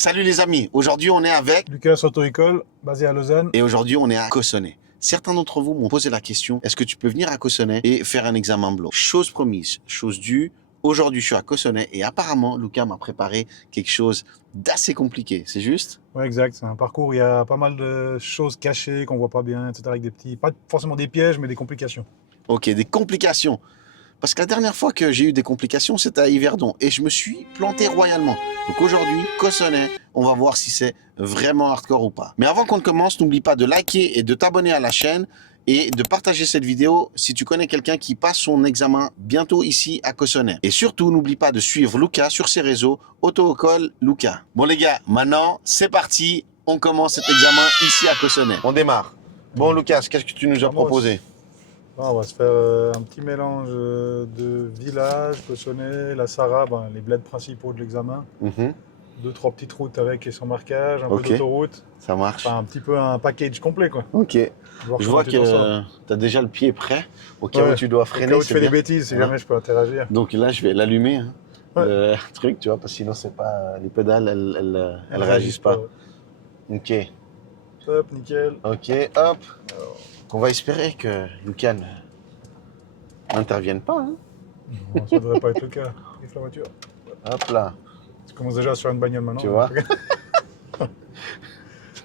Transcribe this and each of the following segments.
Salut les amis, aujourd'hui on est avec Lucas Auto-École, basé à Lausanne. et aujourd'hui on est à Cossonay. Certains d'entre vous m'ont posé la question, est-ce que tu peux venir à Cossonay et faire un examen blanc? Chose promise, chose due, aujourd'hui je suis à Cossonay et apparemment Lucas m'a préparé quelque chose d'assez compliqué, c'est juste? Ouais, exact. C'est un parcours où il y a pas mal de choses cachées qu'on voit pas bien, etc. Avec des petits, pas forcément des pièges, mais des complications. Ok, des complications. Parce que la dernière fois que j'ai eu des complications, c'était à Yverdon et je me suis planté royalement. Donc aujourd'hui, Cossonay, on va voir si c'est vraiment hardcore ou pas. Mais avant qu'on ne commence, n'oublie pas de liker et de t'abonner à la chaîne et de partager cette vidéo si tu connais quelqu'un qui passe son examen bientôt ici à Cossonay. Et surtout, n'oublie pas de suivre Lucas sur ses réseaux, Auto-École Lucas. Bon les gars, maintenant, c'est parti. On commence cet examen ici à Cossonay. On démarre. Bon Lucas, qu'est-ce que tu nous as proposé? On va se faire un petit mélange de village, Cossonay, la Sarah, les bleds principaux de l'examen. Deux, trois petites routes avec et sans marquage, un peu d'autoroute. Ça marche. Enfin, un petit peu un package complet, quoi. Ok. Je vois que tu as déjà le pied prêt au cas où tu dois freiner. Au cas où tu fais des bêtises, si jamais je peux interagir. Donc là, je vais l'allumer, hein, le truc, tu vois, parce que sinon, c'est pas, les pédales, elles réagissent pas. Ok. Hop, nickel. Ok, hop. On va espérer que Lucas n'intervienne pas. Hein. Non, ça devrait pas être le cas. Vive la voiture. Hop là. Tu commences déjà sur une bagnole maintenant. Tu vois. Ça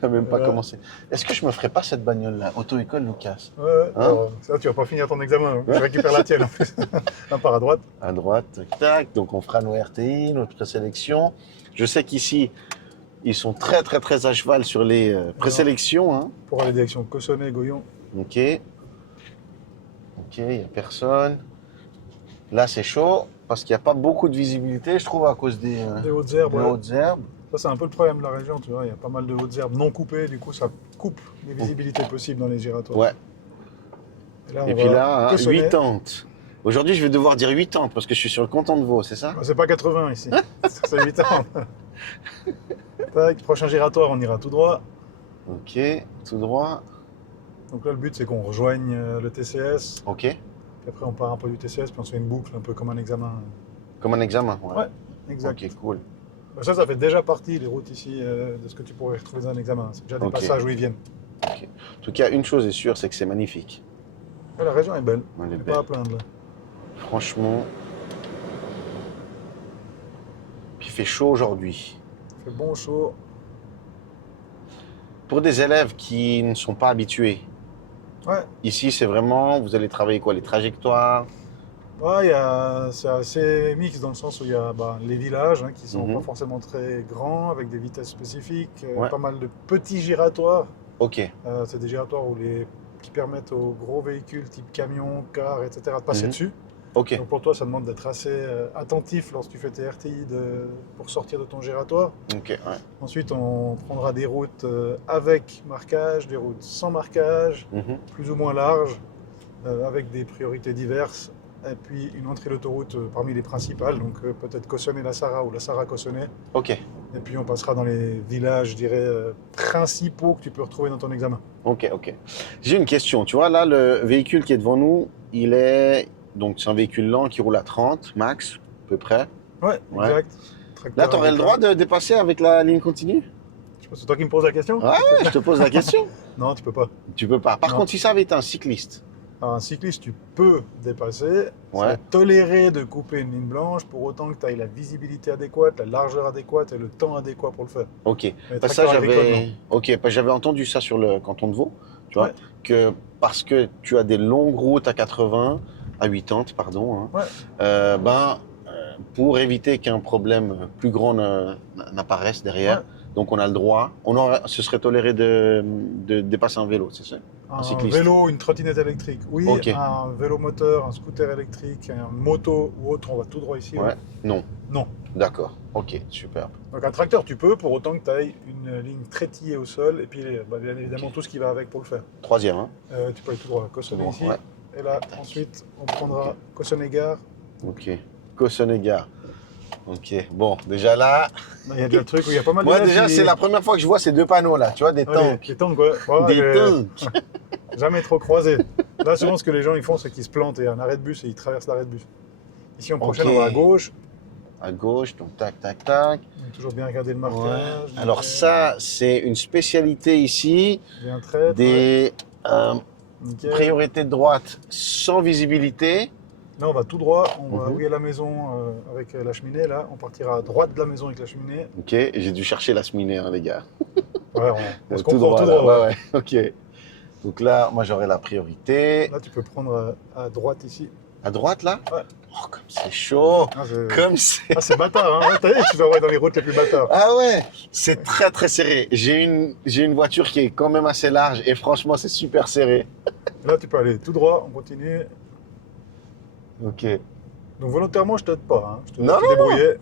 n'a même pas commencé. Est-ce que je me ferais pas cette bagnole-là, Auto-École Lucas? Ouais, hein? Alors, ça, tu vas pas finir ton examen. Hein. Je récupère la tienne en plus. Un part à droite. À droite, tac, tac. Donc on fera nos RTI, notre présélection. Je sais qu'ici, ils sont très à cheval sur les présélections. Hein. Pour aller direction Cossonay, Goyon. Ok. Ok, il n'y a personne. Là, c'est chaud parce qu'il n'y a pas beaucoup de visibilité, je trouve, à cause des hautes herbes. Hautes herbes. Ça, c'est un peu le problème de la région, tu vois. Il y a pas mal de hautes herbes non coupées, du coup, ça coupe les visibilités possibles dans les giratoires. Ouais. Et puis là, 80. Aujourd'hui, je vais devoir dire 80 parce que je suis sur le canton de Vaud, c'est ça? C'est pas 80 ici. C'est 80. Tac, prochain giratoire, on ira tout droit. Ok, tout droit. Donc là, le but, c'est qu'on rejoigne le TCS. Ok. Puis après, on part un peu du TCS, puis on se fait une boucle, un peu comme un examen. Comme un examen, ouais. Exact. Ok, cool. Ça fait déjà partie, les routes ici, de ce que tu pourrais retrouver dans un examen. C'est déjà des passages où ils viennent. Ok. En tout cas, une chose est sûre, c'est que c'est magnifique. Ouais, la région est belle. Elle est pas à plaindre, là. Franchement. Puis il fait chaud aujourd'hui. Il fait bon chaud. Pour des élèves qui ne sont pas habitués, ici, c'est vraiment, vous allez travailler quoi? Les trajectoires? Ouais, c'est assez mixte dans le sens où il y a les villages qui sont pas forcément très grands, avec des vitesses spécifiques, pas mal de petits giratoires. Ok. C'est des giratoires qui permettent aux gros véhicules type camion, car, etc. de passer dessus. Ok. Donc pour toi, ça demande d'être assez attentif lorsque tu fais tes RTI pour sortir de ton giratoire. Ok, ouais. Ensuite, on prendra des routes avec marquage, des routes sans marquage, plus ou moins larges, avec des priorités diverses. Et puis une entrée d'autoroute parmi les principales, donc peut-être Cossonay-La Sarah ou La Sarah-Cossonay. Ok. Et puis on passera dans les villages, je dirais, principaux que tu peux retrouver dans ton examen. Ok, ok. J'ai une question. Tu vois, là, le véhicule qui est devant nous, donc c'est un véhicule lent qui roule à 30 max, à peu près. Ouais, exact. Là, tu aurais le droit de dépasser avec la ligne continue? C'est toi qui me poses la question? Ouais, je te pose la question. Non, tu peux pas. Tu peux pas. Par contre, si ça avait été un cycliste. Alors, un cycliste, tu peux dépasser. C'est toléré de couper une ligne blanche pour autant que tu aies la visibilité adéquate, la largeur adéquate et le temps adéquat pour le faire. Ok. J'avais entendu ça sur le canton de Vaud. Tu vois, que parce que tu as des longues routes à 80, à 80, pardon. Hein, pour éviter qu'un problème plus grand n'apparaisse derrière. Donc on a le droit, ce serait toléré de dépasser un vélo, c'est ça? Un vélo, une trottinette électrique, oui. Un vélo moteur, un scooter électrique, une moto ou autre, on va tout droit ici. Ouais. Non. Non. D'accord, ok, super. Donc un tracteur, tu peux, pour autant que tu ailles une ligne trétillée au sol, et puis bien évidemment tout ce qui va avec pour le faire. Troisième, hein? Tu peux aller tout droit, Cossonay ici. Ouais. Et là, ensuite, on prendra Cossonay-Gare. Ok, Cossonay-Gare. Ok, bon, déjà là... Il y a déjà le truc où il y a pas mal de... Moi, déjà, c'est la première fois que je vois ces deux panneaux-là, tu vois, des tanks. Des tanks, quoi. Des tanks. Jamais trop croisés. Là, souvent, ce que les gens ils font, c'est qu'ils se plantent et un arrêt de bus et ils traversent l'arrêt de bus. Ici, en prochaine, on va à gauche. à gauche, donc tac, tac, tac. Donc, toujours bien regarder le Ouais. marquage. Alors nickel. ça, c'est une spécialité ici, Bien traître. des Nickel. priorités de droite sans visibilité. Là, on va tout droit. On va Mhm. où il y a la maison avec la cheminée. Là, on partira à droite de la maison avec la cheminée. Ok, j'ai dû chercher la cheminée, hein, les gars. Ouais, on se Tout comprend tout là. droit. Ouais. Ouais, ouais, ok. Donc là, moi j'aurai la priorité. Là, tu peux prendre à droite ici. À droite, là? Ouais. Oh, comme c'est chaud! Ah, Comme c'est... c'est bâtard. Hein. Ouais, t'as vu, tu dois voir dans les routes les plus bâtards. Ah ouais! C'est très très serré. J'ai une voiture qui est quand même assez large et franchement, c'est super serré. Là, tu peux aller tout droit. On continue. Ok. Donc, volontairement, je t'aide pas. Hein. Je te Non, laisse te non, débrouiller.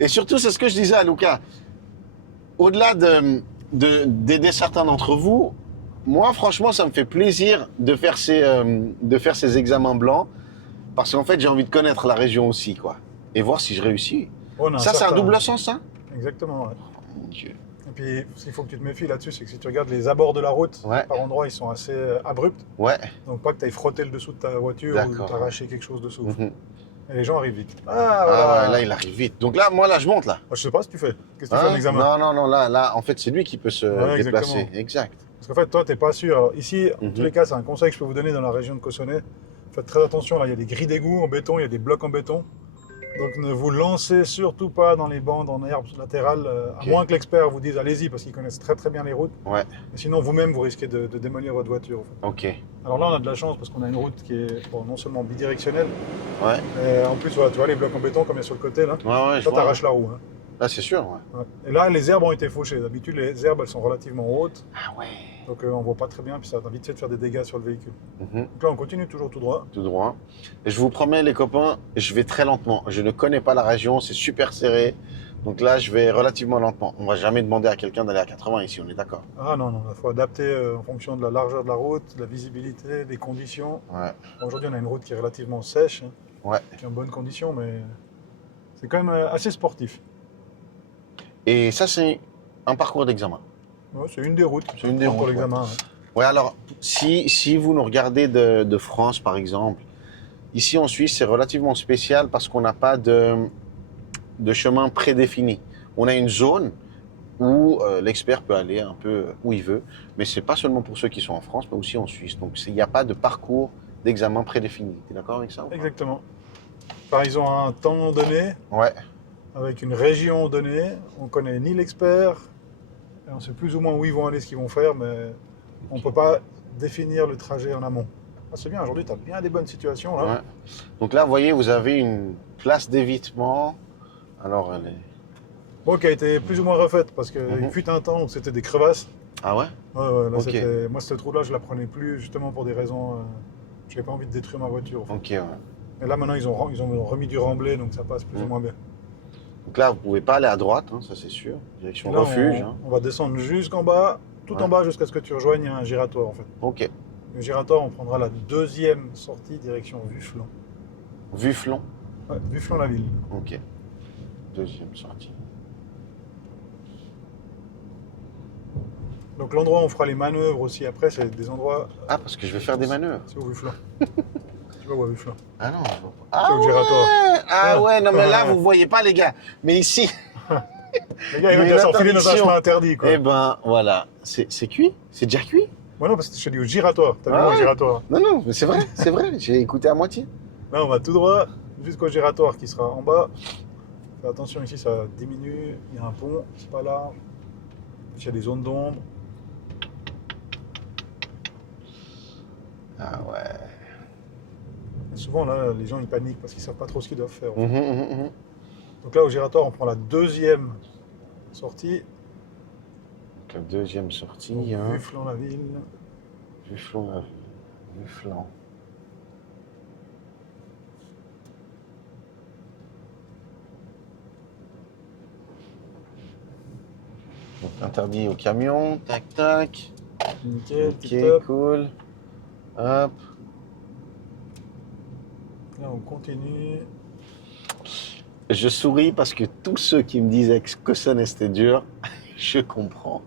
Et surtout, c'est ce que je disais à Lucas. Au-delà d'aider certains d'entre vous, moi, franchement, ça me fait plaisir de faire ces examens blancs parce qu'en fait, j'ai envie de connaître la région aussi, quoi. Et voir si je réussis. On a Ça, c'est un certain- double sens, ça? Exactement. Ouais. Mon Dieu. Et puis, ce qu'il faut que tu te méfies là-dessus, c'est que si tu regardes les abords de la route, Ouais. par endroits, ils sont assez abrupts. Ouais, Donc, pas que tu ailles frotter le dessous de ta voiture ou D'accord. t'arracher quelque chose dessous. Mhm. Et les gens arrivent vite. Ah voilà. ouais, là, il arrive vite. Donc là, moi, là, je monte, là. Moi, je sais pas ce que tu fais. Qu'est-ce que tu fais Hein? en examen? Non, là, en fait, c'est lui qui peut se Ouais, déplacer. exactement. Exact. Parce qu'en fait, toi, tu n'es pas sûr. Alors, ici, en Mhm. tous les cas, c'est un conseil que je peux vous donner dans la région de Cossonay. Faites très attention, là, il y a des grilles d'égout en béton, il y a des blocs en béton. Donc, ne vous lancez surtout pas dans les bandes en herbe latérale, Ok. à moins que l'expert vous dise allez-y, parce qu'ils connaissent très très bien les routes. Ouais, Mais sinon, vous-même, vous risquez de démolir votre voiture. En fait. ok. Alors là, on a de la chance parce qu'on a une route qui est bon, non seulement bidirectionnelle, Ouais, mais en plus, voilà, tu vois les blocs en béton comme il y a sur le côté, là. ouais, je Ça, vois. t'arraches la roue. Hein. Là, c'est sûr, ouais. Ouais. Et là, les herbes ont été fauchées. D'habitude, les herbes, elles sont relativement hautes. Ah ouais. Donc on voit pas très bien, puis ça va vite fait de faire des dégâts sur le véhicule. Mhm. Donc là, on continue toujours tout droit. Tout droit. Et je vous promets, les copains, je vais très lentement. Je ne connais pas la région, c'est super serré. Donc là, je vais relativement lentement. On va jamais demander à quelqu'un d'aller à 80 ici, on est d'accord. Ah non, il faut adapter en fonction de la largeur de la route, de la visibilité, des conditions. Ouais, Aujourd'hui, on a une route qui est relativement sèche, hein, ouais. qui est en bonne condition, mais c'est quand même assez sportif. Et ça, c'est un parcours d'examen. Ouais, c'est une des routes C'est une des pour routes, l'examen. Hein. Ouais, alors, si vous nous regardez de France, par exemple, ici en Suisse, c'est relativement spécial parce qu'on n'a pas de chemin prédéfini. On a une zone où l'expert peut aller un peu où il veut, mais c'est pas seulement pour ceux qui sont en France, mais aussi en Suisse. Donc, il n'y a pas de parcours d'examen prédéfini. Tu es d'accord avec ça ou pas? Exactement. Enfin, ils ont un temps donné, Ouais, avec une région donnée. On connaît ni l'expert, et on sait plus ou moins où ils vont aller, ce qu'ils vont faire, mais on ne peut pas définir le trajet en amont. Ah, c'est bien, aujourd'hui, tu as bien des bonnes situations. Là. ouais. Donc là, vous voyez, vous avez une place d'évitement. Alors, elle est... Bon, qui a été plus ou moins refaite, parce qu'il Mhm. fut un temps où c'était des crevasses. Ah ouais? Ouais, là, Ok. moi, cette route-là, je la prenais plus, justement pour des raisons... je n'avais pas envie de détruire ma voiture. En fait. Ok, ouais. Et là, maintenant, ils ont remis du remblai, donc ça passe plus ou Mhm. moins bien. Donc là, vous pouvez pas aller à droite, hein, ça c'est sûr. Direction Et là, refuge. Hein. on va descendre jusqu'en bas, tout Ouais. en bas, jusqu'à ce que tu rejoignes un giratoire, en fait. Ok. Le giratoire, on prendra la deuxième sortie, direction Vufflon. Vufflon. Ouais, Vufflon-la-Ville. Ok. Deuxième sortie. Donc l'endroit où on fera les manœuvres aussi après, c'est des endroits... Ah, parce que je vais faire des manœuvres. C'est au Vufflon. Tu vois où est Vufflon? Ah non, je vois pas. C'est Ah au giratoire. ouais, ah ouais, non mais là, Ouais. vous voyez pas les gars. Mais ici, Les gars, ils Il y vont a déjà une s'enfiler dans un interdiction. chemin interdit, quoi. eh ben voilà. C'est cuit? C'est déjà cuit? Ouais, non, parce que je te dis au giratoire. T'as vu Ah moi, au ouais. giratoire? Non, non, mais c'est vrai. J'ai écouté à moitié. Là, on va tout droit jusqu'au giratoire qui sera en bas. Fais attention, ici, ça diminue. Il y a un pont, c'est pas large. Il y a des zones d'ombre. Ah ouais. Et souvent, là, les gens, ils paniquent parce qu'ils savent pas trop ce qu'ils doivent faire. Mhm. Donc là, au giratoire, on prend la deuxième sortie. Donc, la deuxième sortie, Donc, hein. Vufflon-la-Ville. Vufflon. Vufflon. Donc, interdit au camion. Tac, tac. Nickel, Ok, tip-top. cool. Hop. Là, on continue. Je souris parce que tous ceux qui me disaient que Cossonay c'était dur, je comprends.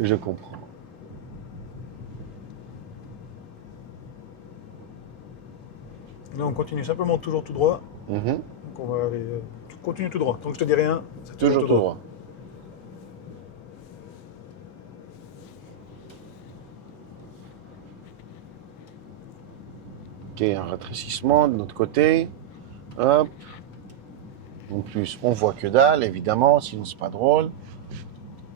Je comprends. Là, on continue simplement toujours tout droit. Mhm. Donc, on va aller continue tout droit. Tant que je te dis rien, c'est Toujours tout droit. Ok, un rétrécissement de notre côté. Hop. En plus, on voit que dalle, évidemment, sinon c'est pas drôle.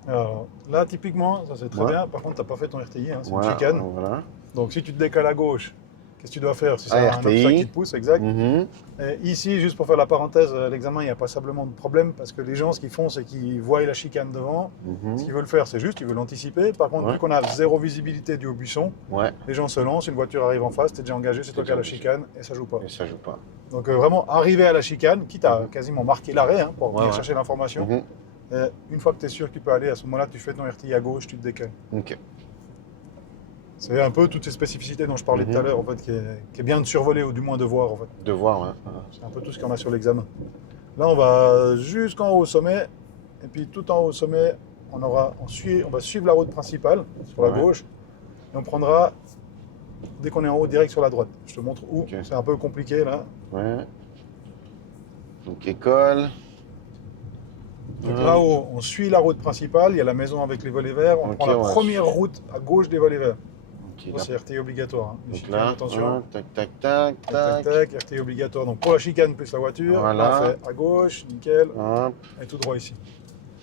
Alors, là, typiquement, ça c'est très Ouais. bien. Par contre, tu n'as pas fait ton RTI, hein, c'est une Voilà, chicane. voilà. Donc, si tu te décales à gauche, qu'est-ce que tu dois faire? Si c'est un RTI. obstacle qui te pousse, exact. Mhm. Et ici, juste pour faire la parenthèse, l'examen, il n'y a pas simplement de problème parce que les gens, ce qu'ils font, c'est qu'ils voient la chicane devant. Mhm. Ce qu'ils veulent faire, c'est juste, ils veulent anticiper. Par contre, Ouais. vu qu'on a zéro visibilité du haut buisson, Ouais, les gens se lancent, une voiture arrive en face, tu es déjà engagé, c'est toi qui as la déjà chicane et ça joue pas. et ça joue pas. Donc, vraiment, arriver à la chicane, quitte à quasiment marquer l'arrêt hein, pour venir Ouais. chercher l'information. Mhm. Une fois que tu es sûr que tu peux aller, à ce moment-là, tu fais ton RTI à gauche, tu te décales. Ok. C'est un peu toutes ces spécificités dont je parlais tout à l'heure, en fait, qui est bien de survoler ou du moins de voir. En fait. De voir, ouais. C'est un peu tout ce qu'on a sur l'examen. Là, on va jusqu'en haut au sommet, et puis tout en haut au sommet, on va suivre la route principale sur la Ouais. gauche, et on prendra, dès qu'on est en haut, direct sur la droite. Je te montre où. Ok. C'est un peu compliqué là. Ouais. Donc école. Donc là-haut, on suit la route principale, il y a la maison avec les volets verts, on Ok, prend la ouais. première route à gauche des volets verts. Ok, Ça, là. c'est RTI obligatoire. Hein. Les Donc chicanes, là, attention. tac, tac, tac, Tac, tac. tac, RTI obligatoire. Donc pour la chicane plus la voiture, Voilà. là, on fait à gauche, nickel, Hop. et tout droit ici.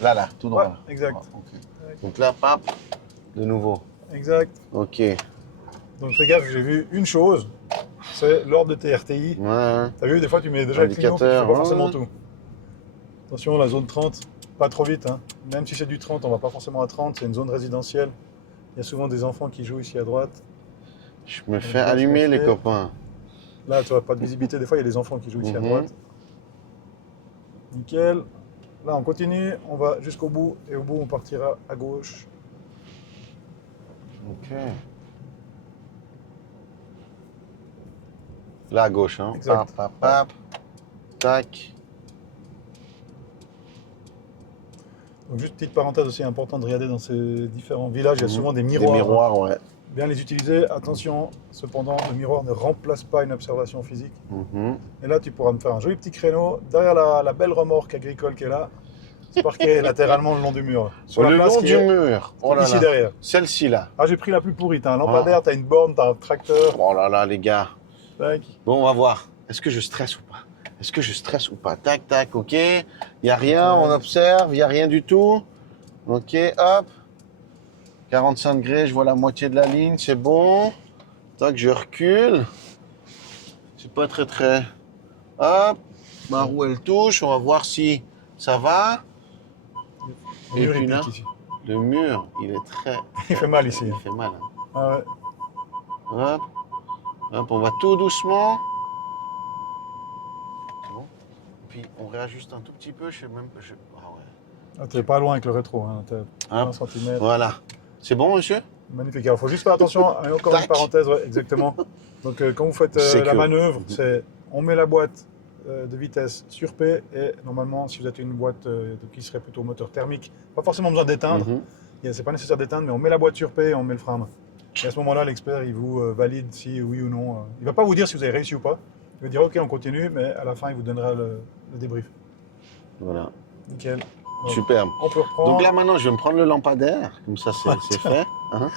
Là, tout droit. Ouais, là. exact. Ah, ok. Donc là, pap, de nouveau. Exact. Ok. Donc fais gaffe, j'ai vu une chose, c'est l'ordre de tes RTI. Ouais. T'as vu, des fois tu mets déjà le clignot, puis tu Indicateur, fais pas forcément ouais. tout. Attention, la zone 30, pas trop vite. Hein. Même si c'est du 30, on va pas forcément à 30, c'est une zone résidentielle. Il y a souvent des enfants qui jouent ici à droite. Je me fais là, je allumer, me les fais- copains. Là, tu vois, pas de visibilité, des fois il y a des enfants qui jouent ici à Mhm. droite. Nickel. Là, on continue, on va jusqu'au bout, et au bout, on partira à gauche. Ok. Là, à gauche, hein. Exact. Pap, pap, pap. Tac. Donc juste petite parenthèse aussi importante de regarder dans ces différents villages, il y a souvent des miroirs. Des hein. miroirs, ouais. Bien les utiliser. Attention, cependant, le miroir ne remplace pas une observation physique. Mhm. Et là, tu pourras me faire un joli petit créneau derrière la belle remorque agricole qui est là. C'est parqué latéralement le long du mur. Sur la Le place long qui du est mur. Oh là ici là. derrière. Celle-ci, là. Ah, j'ai pris la plus pourrie. T'as un lampadaire, t'as une borne, t'as un tracteur. Oh là là, les gars. Tac. Bon, on va voir. Est-ce que je stresse ou pas? Est-ce que je stresse ou pas? Tac, tac, ok. Il n'y a rien, on observe, il n'y a rien du tout. Ok, hop. 45 degrés, je vois la moitié de la ligne, c'est bon. Tac, je recule. C'est pas très très. Hop, ma roue elle touche, on va voir si ça va. Le Et mur, puis il là, pique ici. le mur, il est très. Il fait mal ici. Il fait mal. Hein. Ah ouais. Hop, hop, on va tout doucement. C'est bon. Puis on réajuste un tout petit peu, je sais même pas. Ah ouais. Ah, t'es pas loin avec le rétro. Hein. T'es à 1 Hop, cm. voilà. C'est bon, monsieur? Magnifique. Alors, il faut juste faire attention. Encore une Tac. parenthèse, ouais, exactement. Donc, quand vous faites C'est la que- manœuvre, c'est on met la boîte de vitesse sur P et normalement, si vous êtes une boîte qui serait plutôt moteur thermique, pas forcément besoin d'éteindre. Mhm. C'est pas nécessaire d'éteindre, mais on met la boîte sur P et on met le frein à main. Et à ce moment-là, l'expert, il vous valide si oui ou non. Il va pas vous dire si vous avez réussi ou pas. Il va dire OK, on continue, mais à la fin, il vous donnera le débrief. Voilà. Nickel. Superbe. On peut reprendre. Donc là maintenant, je vais me prendre le lampadaire, comme ça c'est fait. Hein.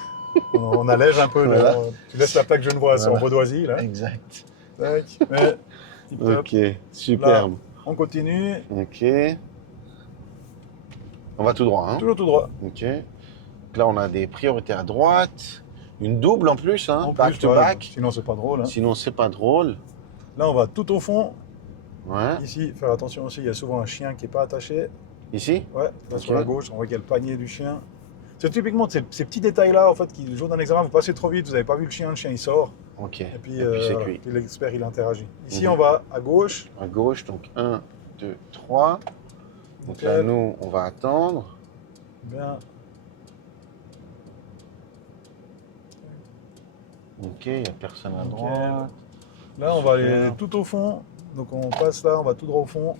On allège un peu. Voilà. Tu laisses la plaque genevoise Voilà. en redoisie là. Exact. Tac. Mais, tip top. Ok, superbe. On continue. Ok. On va tout droit. Hein. Toujours tout droit. Ok. Donc là, on a des priorités à droite. Une double en plus, hein, En back plus, to ouais, back. sinon, c'est pas drôle. Hein. Sinon, c'est pas drôle. Là, on va tout au fond. Ouais. Ici, faire attention aussi, il y a souvent un chien qui n'est pas attaché. Ici? Ouais, là, Ok. sur la gauche, on voit qu'il y a le panier du chien. C'est typiquement ces petits détails-là, en fait, qui, le jour d'un examen, vous passez trop vite, vous n'avez pas vu le chien il sort. Ok. Et puis, c'est voilà, cuit. puis l'expert, il interagit. Ici, Mhm. on va à gauche. À gauche, donc 1, 2, 3. Donc là, Nickel. nous, on va attendre. Bien. Ok, il n'y a personne à Nickel. droite. Là, on va aller Super. tout au fond. Donc, on passe là, on va tout droit au fond.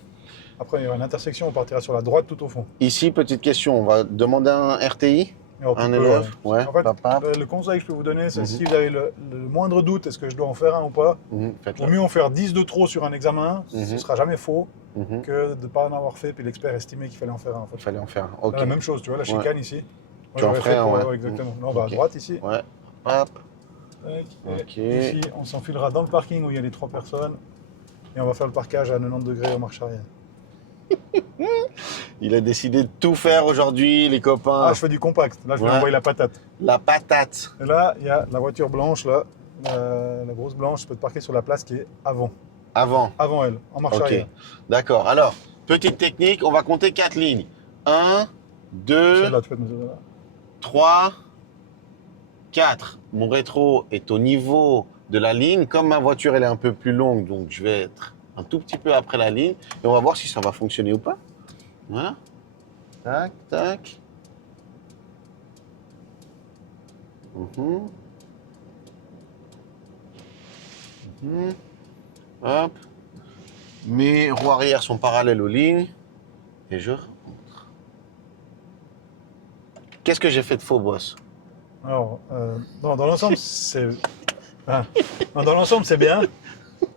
Après, il y aura une intersection, on partira sur la droite tout au fond. Ici, petite question, on va demander un RTI. Alors, tu Un peux, élève, ouais, En fait, papa. le conseil que je peux vous donner, c'est Mhm. si vous avez le moindre doute, est-ce que je dois en faire un ou pas, vaut Faites-le. mieux en faire 10 de trop sur un examen, ce ne sera jamais faux, que de ne pas en avoir fait, puis l'expert estimait qu'il fallait en faire un. En fait. Il fallait en faire un. Là, Ok. la même chose, tu vois, la chicane ici. Moi, Tu en j'aurais ferais fait un, pour. ouais. Ouais, exactement. Là, on va à Ok. droite ici. Ouais. Hop. Tac, et Ok. ici, on s'enfilera dans le parking où il y a les 3 personnes, et on va faire le parquage à 90 degrés en marche arrière. Il a décidé de tout faire aujourd'hui, les copains. Ah, je fais du compact. Là, je vais Ouais. envoyer la patate. La patate. Et là, il y a la voiture blanche, là, la grosse blanche, je peux te parquer sur la place qui est avant. Avant. Avant elle, en marche Ok. arrière. D'accord. Alors, petite technique, on va compter 4 lignes. 1, 2, Celle-là, tu peux te mettre là. 3, 4. Mon rétro est au niveau de la ligne. Comme ma voiture elle est un peu plus longue, donc je vais être un tout petit peu après la ligne. Et on va voir si ça va fonctionner ou pas. Voilà. Tac, tac. Hop. Mes roues arrière sont parallèles aux lignes. Et je rentre. Qu'est-ce que j'ai fait de faux, boss? Alors, dans l'ensemble, c'est. Ah. Non, dans l'ensemble, c'est bien.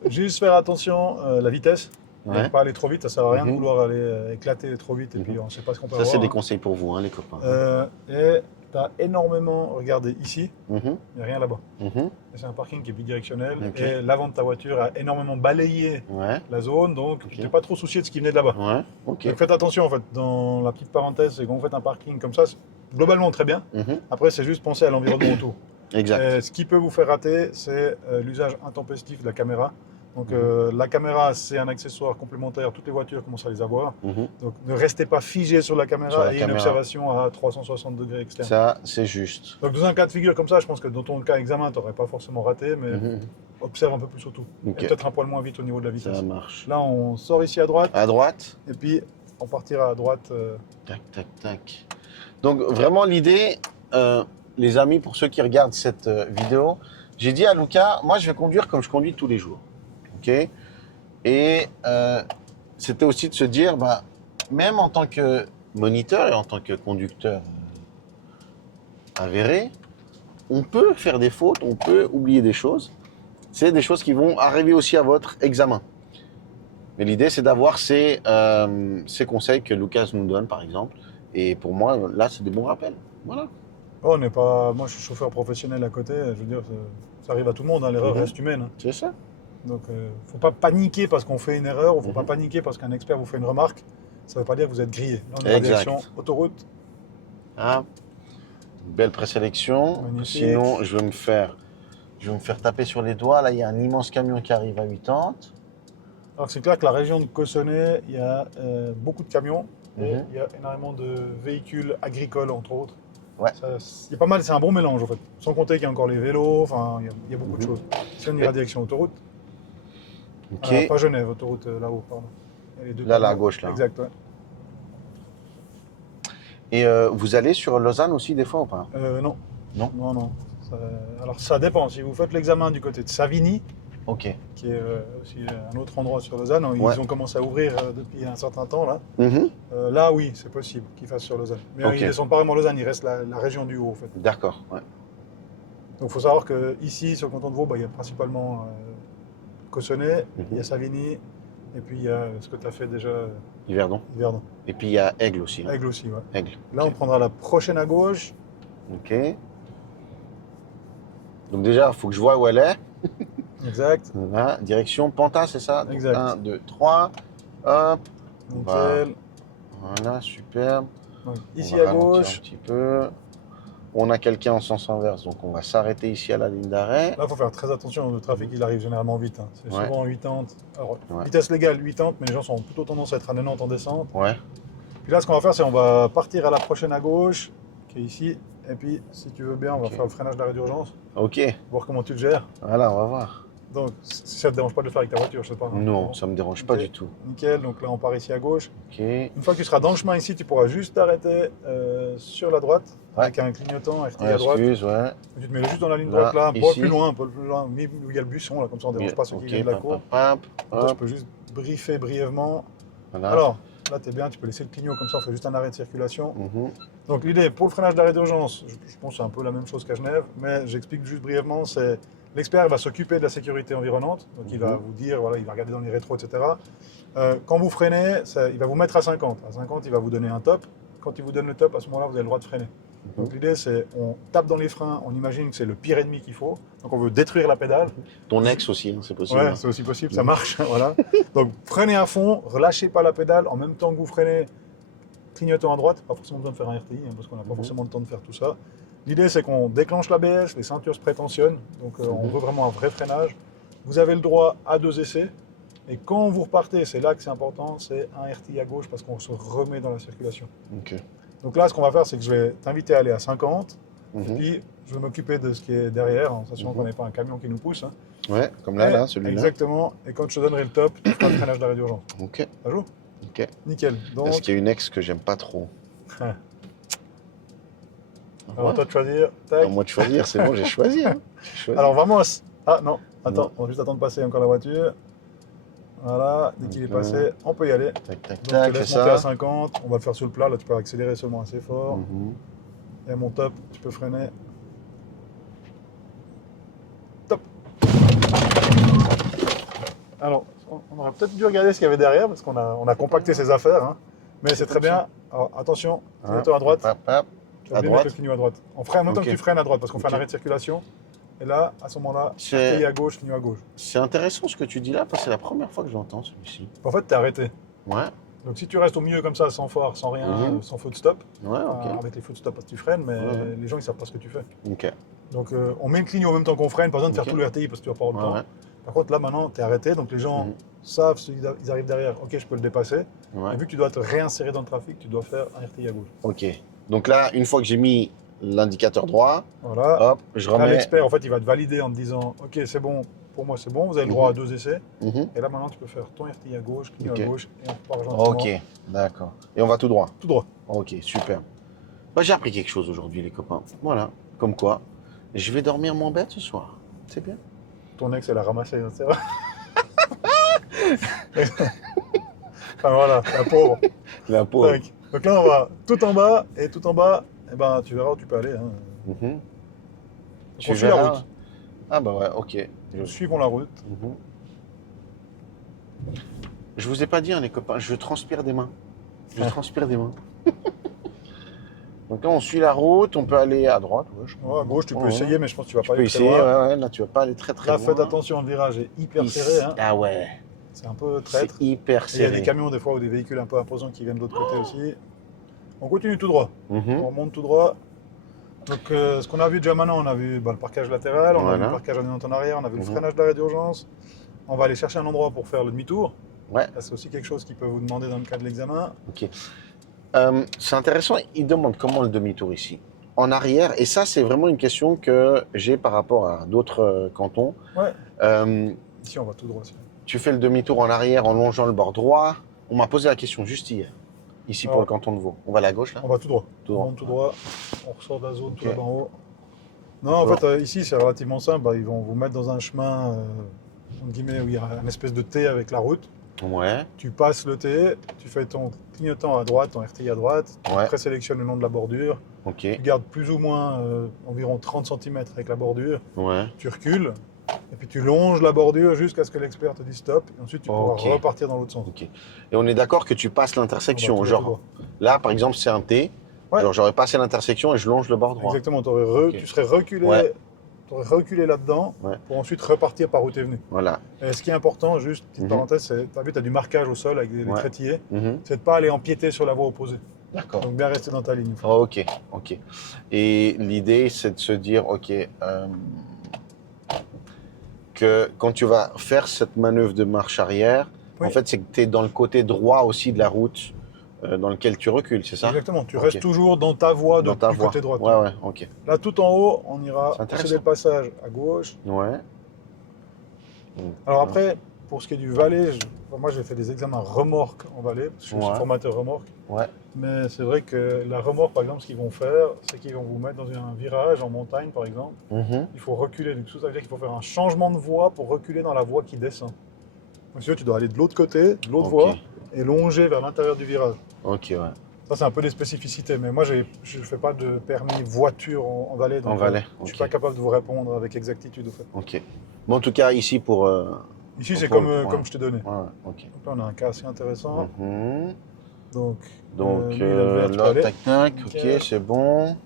Juste faire attention la vitesse. Ouais. Ne pas aller trop vite, ça sert à rien de Mhm. vouloir aller éclater trop vite et puis on ne sait pas ce qu'on peut Ça, avoir. c'est des conseils pour vous, hein, les copains. Et tu as énormément, regardez ici, Mhm, il n'y a rien là-bas. mhm. Et c'est un parking qui est bidirectionnel Ok. et l'avant de ta voiture a énormément balayé Ouais, la zone, donc Ok. tu n'es pas trop soucié de ce qui venait de là-bas. ouais, ok. Donc faites attention en fait, dans la petite parenthèse, c'est quand vous faites un parking comme ça, c'est globalement très bien. Mhm. Après, c'est juste penser à l'environnement autour. Exact. Et ce qui peut vous faire rater, c'est l'usage intempestif de la caméra. Donc la caméra, c'est un accessoire complémentaire, toutes les voitures commencent à les avoir. Mhm. Donc ne restez pas figé sur la caméra, Sur la ayez caméra. une observation à 360 degrés externe. Ça, c'est juste. Donc dans un cas de figure comme ça, je pense que dans ton cas examen, tu n'aurais pas forcément raté, mais Mhm. observe un peu plus autour. Ok. Et peut-être un poil moins vite au niveau de la Ça vitesse. marche. Là, on sort ici à droite, À droite. et puis on partira à droite. Tac, tac, tac. Donc, vraiment, l'idée, les amis, pour ceux qui regardent cette vidéo, j'ai dit à Lucas, moi, je vais conduire comme je conduis tous les jours. OK? Et c'était aussi de se dire, bah, même en tant que moniteur et en tant que conducteur avéré, on peut faire des fautes, on peut oublier des choses. C'est des choses qui vont arriver aussi à votre examen. Mais l'idée, c'est d'avoir ces conseils que Lucas nous donne, par exemple. Et pour moi, là, c'est des bons rappels. Voilà. Oh, on n'est pas... Moi, je suis chauffeur professionnel à côté, je veux dire, ça arrive à tout le monde, hein, l'erreur Mhm. reste humaine. Hein. C'est ça. Donc, il ne faut pas paniquer parce qu'on fait une erreur, il ne faut pas Mhm. paniquer parce qu'un expert vous fait une remarque. Ça ne veut pas dire que vous êtes grillé. Là, on est en Exact. direction autoroute. Ah, belle présélection. Magnifique. Sinon, je vais me faire taper sur les doigts. Là, il y a un immense camion qui arrive à 80. Alors, c'est clair que la région de Cossonay, il y a beaucoup de camions et Mhm. il y a énormément de véhicules agricoles, entre autres. Ouais. Il y a pas mal, c'est un bon mélange en fait. Sans compter qu'il y a encore les vélos, enfin, il y a beaucoup de Mhm. choses. Si on ira direction autoroute, Ok. pas Genève, autoroute là-haut, pardon. Il y a les deux Là, à camions. gauche, là. Exact, ouais. Et vous allez sur Lausanne aussi, des fois, ou pas? Non. Non. Non. Alors, ça dépend. Si vous faites l'examen du côté de Savigny, Ok. qui est aussi un autre endroit sur Lausanne, ils Ouais. ont commencé à ouvrir depuis un certain temps là. Mhm. Là, oui, c'est possible qu'ils fassent sur Lausanne. Mais Ok. ils ne descendent pas vraiment Lausanne, ils restent la région du Haut en fait. D'accord. Ouais. Donc il faut savoir qu'ici, sur le canton de Vaud, il y a principalement Cossonay, Mhm. il y a Savigny, et puis il y a ce que tu as fait déjà, Yverdon. Yverdon. Et puis, il y a Aigle aussi. hein. Aigle aussi, ouais. Aigle. Là, on prendra la prochaine à gauche. Ok. Donc déjà, il faut que je vois où elle est. Exact. Voilà. Direction Pantin, c'est ça? Donc, Exact. 1, 2, 3. Hop. Nickel. Voilà, superbe. Donc, ici On va à ralentir gauche. un petit peu. On a quelqu'un en sens inverse, donc on va s'arrêter ici à la ligne d'arrêt. Là, il faut faire très attention, le trafic il arrive généralement vite. Hein. C'est Ouais. souvent 80. Alors, Ouais. vitesse légale 80, mais les gens sont plutôt tendance à être à 90 en descente. Ouais. Puis là, ce qu'on va faire, c'est on va partir à la prochaine à gauche, qui est ici. Et puis, si tu veux bien, on va Ok. faire le freinage d'arrêt d'urgence, Ok. voir comment tu le gères. Voilà, on va voir. Donc, si ça ne te dérange pas de le faire avec ta voiture, je sais pas. hein. Non, Bon. ça me dérange pas Ok. du tout. Nickel, donc là on part ici à gauche. Ok. Une fois que tu seras dans le chemin ici, tu pourras juste t'arrêter sur la droite, Ouais. avec un clignotant RT Ouais, à droite. excuse, ouais. Tu te mets juste dans la ligne Là, droite là, un peu ici. plus loin, où il y a le buisson là, comme ça on ne dérange pas ceux qui Ok, viennent de la pap, cour. pap, Comme ça, je hop, peux juste briefer brièvement. voilà. Alors, Là, tu es bien, tu peux laisser le clignot comme ça, on fait juste un arrêt de circulation. Mhm. Donc l'idée, pour le freinage d'arrêt d'urgence, je pense que c'est un peu la même chose qu'à Genève, mais j'explique juste brièvement, c'est l'expert va s'occuper de la sécurité environnante, donc il va vous dire, voilà, il va regarder dans les rétros, etc. Quand vous freinez, il va vous mettre à 50. À 50, il va vous donner un top. Quand il vous donne le top, à ce moment-là, vous avez le droit de freiner. Donc l'idée, c'est on tape dans les freins, on imagine que c'est le pire ennemi qu'il faut, donc on veut détruire la pédale. Ton ex aussi, hein, c'est possible. Ouais, hein. c'est aussi possible, ça marche. Voilà. Donc freinez à fond, relâchez pas la pédale en même temps que vous freinez, clignotant à droite, pas forcément besoin de faire un RTI hein, parce qu'on n'a pas forcément le temps de faire tout ça. L'idée c'est qu'on déclenche l'ABS, les ceintures se prétentionnent, donc on veut vraiment un vrai freinage. Vous avez le droit à 2 essais et quand vous repartez, c'est là que c'est important, c'est un RTI à gauche parce qu'on se remet dans la circulation. Ok. Donc là ce qu'on va faire c'est que je vais t'inviter à aller à 50 et Mhm. puis je vais m'occuper de ce qui est derrière en sachant qu'on n'est pas un camion qui nous pousse. Hein. Ouais, comme là, Et- là, celui-là. Exactement, et quand je te donnerai le top, tu feras le freinage d'arrêt d'urgence. Ok. Ça joue? Ok. Nickel. Donc, Est-ce qu'il y a une ex que j'aime pas trop? alors, Ouais. à toi de choisir. Tac. À moi de choisir, c'est bon, j'ai choisi. Hein. J'ai choisi. Alors, vamos. Ah non, attends, Non. on va juste attendre de passer encore la voiture. Voilà, dès qu'il est Ok. passé, on peut y aller. Tac, tac, Donc, tac, je te c'est laisse monter à ça. 50, on va le faire sur le plat, là tu peux accélérer seulement assez fort. Mhm. Et à mon top, tu peux freiner. Top. Alors, on aurait peut-être dû regarder ce qu'il y avait derrière, parce on a compacté ses affaires. Hein. Mais c'est très comme ça. bien. Alors, attention, Hein, clignotant à droite. hop, hop. Tu vas À bien droite. mettre le clignot à droite. On freine en même temps Ok. que tu freines à droite, parce qu'on fait Ok. un arrêt de circulation. Et là, à ce moment-là, C'est- RTI à gauche, clignot à gauche. C'est intéressant ce que tu dis là, parce que c'est la première fois que j'entends celui-ci. En fait, tu es arrêté. Ouais, Donc si tu restes au milieu comme ça, sans phare, sans rien, Mhm. sans feu de stop, ouais, ok. avec les feux de stop parce que tu freines, mais Ouais. les gens ils savent pas ce que tu fais. Ok. Donc on met le clignot en même temps qu'on freine, pas besoin de faire Ok. tout le RTI parce que tu vas pas avoir le Ouais, temps. ouais. Par contre là maintenant tu es arrêté, donc les gens Mhm. savent, ils arrivent derrière, ok je peux le dépasser. Ouais. Et vu que tu dois te réinsérer dans le trafic, tu dois faire un RTI à gauche. Ok. Donc là, une fois que j'ai mis l'indicateur droit, Voilà. hop, je Là remets. l'expert en fait il va te valider en te disant ok c'est bon, pour moi c'est bon, vous avez le droit à 2 essais. Mhm. Et là maintenant tu peux faire ton RTI à gauche, clignot Ok. à gauche et on repart gentiment. Ok, d'accord. Et on va tout droit. Tout droit. Ok, super. Bah, j'ai appris quelque chose aujourd'hui, les copains. Voilà. Comme quoi, je vais dormir moins bête ce soir. C'est bien. Ton ex, elle a ramassé, hein, c'est vrai. Enfin voilà, la pauvre. La pauvre. Tac. Donc là, on va tout en bas, et tout en bas, eh ben, tu verras où tu peux aller. Hein. Mhm. Donc, Tu on suit la verras. route. Ah bah ouais, ok. Nous suivons la route. Mhm. Je vous ai pas dit, hein, les copains, je transpire des mains. Je transpire des mains. Donc là, on suit la route, on peut aller à droite. Ouais, je Ouais, à gauche, tu peux Ouais. essayer, mais je pense que tu vas Tu pas peux aller très essayer, loin. ouais, là, tu vas pas aller très très Là, loin. faites attention, le virage est hyper Ici. serré. Hein. Ah ouais, C'est un peu c'est traître. hyper Et il y a serré. des camions, des fois, ou des véhicules un peu imposants qui viennent de l'autre côté aussi. On continue tout droit. Mhm. On remonte tout droit. Donc, ce qu'on a vu déjà maintenant, on a vu le parquage latéral, on a vu Voilà. le parquage en arrière, on a vu le Mhm. freinage d'arrêt d'urgence. On va aller chercher un endroit pour faire le demi-tour. Ouais. Là, c'est aussi quelque chose qu'ils peuvent vous demander dans le cadre de l'examen. Ok. C'est intéressant, il demande comment le demi-tour ici. En arrière, et ça, c'est vraiment une question que j'ai par rapport à d'autres cantons. Ouais. Euh, Ici, on va tout droit. Aussi. tu fais le demi-tour en arrière en longeant le bord droit. On m'a posé la question juste hier, ici pour Ah. le canton de Vaud. On va à la gauche, là On va tout droit. Tout On droit. monte tout droit. On ressort de la zone tout Ok. là-bas en haut. Non, en Bon. fait, ici, c'est relativement simple. Bah, ils vont vous mettre dans un chemin, entre guillemets, où il y a une espèce de T avec la route. Ouais, Tu passes le T, tu fais ton clignotant à droite, ton RTI à droite, Ouais. tu présélectionnes le long de la bordure, ok, tu gardes plus ou moins environ 30 cm avec la bordure, ouais, tu recules, et puis tu longes la bordure jusqu'à ce que l'expert te dise stop, et ensuite tu pourras Ok. repartir dans l'autre sens. ok. Et on est d'accord que tu passes On l'intersection, va tout genre droit. là, par exemple, c'est un T. Ouais. Genre, j'aurais passé l'intersection et je longe le bord droit. Exactement, Ok. tu serais reculé, Ouais. t'aurais reculé là-dedans Ouais. pour ensuite repartir par où tu es venu. Voilà. Et ce qui est important, juste petite Mhm. parenthèse, c'est tu as vu, tu as du marquage au sol avec des Ouais. trétillés, Mhm. c'est de ne pas aller empiéter sur la voie opposée. D'accord. Donc bien rester dans ta ligne. Oh, ok, ok. Et l'idée, c'est de se dire, ok, que quand tu vas faire cette manœuvre de marche arrière, Oui. en fait, c'est que tu es dans le côté droit aussi de la route dans lequel tu recules, c'est ça? Exactement, tu Ok. restes toujours dans ta voie Dans ta du voie. côté droit. Ouais, ouais, ok. Là, tout en haut, on ira C'est intéressant. procéder le passage à gauche. Ouais. Alors après, pour ce qui est du valet, moi j'ai fait des examens remorque en valet, parce que je suis Ouais. formateur remorque. Ouais. Mais c'est vrai que la remorque, par exemple, ce qu'ils vont faire, c'est qu'ils vont vous mettre dans un virage en montagne, par exemple. Mhm. Il faut reculer. Donc, ça veut dire qu'il faut faire un changement de voie pour reculer dans la voie qui descend. Donc, si tu veux, tu dois aller de l'autre côté, de l'autre Ok. voie, et longer vers l'intérieur du virage. Ok, ouais. Ça, c'est un peu des spécificités. Mais moi, je ne fais pas de permis voiture en vallée. Donc, En vallée, je ne suis ok. pas capable de vous répondre avec exactitude, au fait. Ok. Bon, en tout cas, ici, pour... Ici, c'est pour- comme, ouais. comme je t'ai donné. Ouais, ouais, ok. Donc là, on a un cas assez intéressant. Mhm. Donc, Donc, lui, il a le vert, tu peux là, aller. tac, tac, ok, Nickel. c'est bon.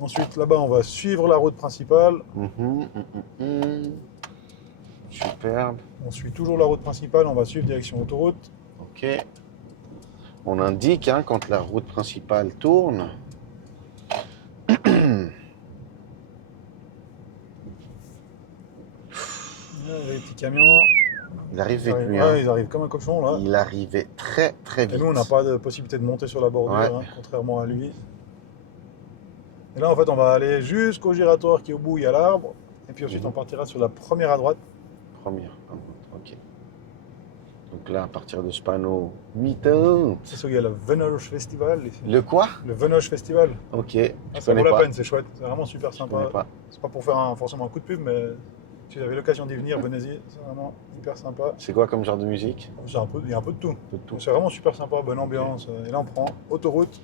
Ensuite, là-bas, on va suivre la route principale. Superbe. On suit toujours la route principale, on va suivre direction autoroute. Ok. On indique hein, quand la route principale tourne. Là, les petits camions. Il arrive vite, lui. Ouais, Hein. ils arrivent comme un cochon là. Il arrivait très, très vite. Et nous, on n'a pas de possibilité de monter sur la bordure, Ouais. hein, contrairement à lui. Et là, en fait, on va aller jusqu'au giratoire qui est au bout, il y a l'arbre. Et puis ensuite, on partira sur la première à droite. Première. Ok. Donc là, à partir de ce panneau, 8 ans. C'est ça, il y a le Venoge Festival ici. Le quoi? Le Venoge Festival. Ok. Ah, Je ça vaut connais la pas. peine, c'est chouette. C'est vraiment super Je sympa. connais pas. C'est pas pour faire forcément un coup de pub, mais si vous avez l'occasion d'y venir, venez-y. C'est vraiment hyper sympa. C'est quoi comme genre de musique? Il y a un peu de tout. Un peu de tout. C'est vraiment super sympa, bonne ambiance. Et là, on prend autoroute.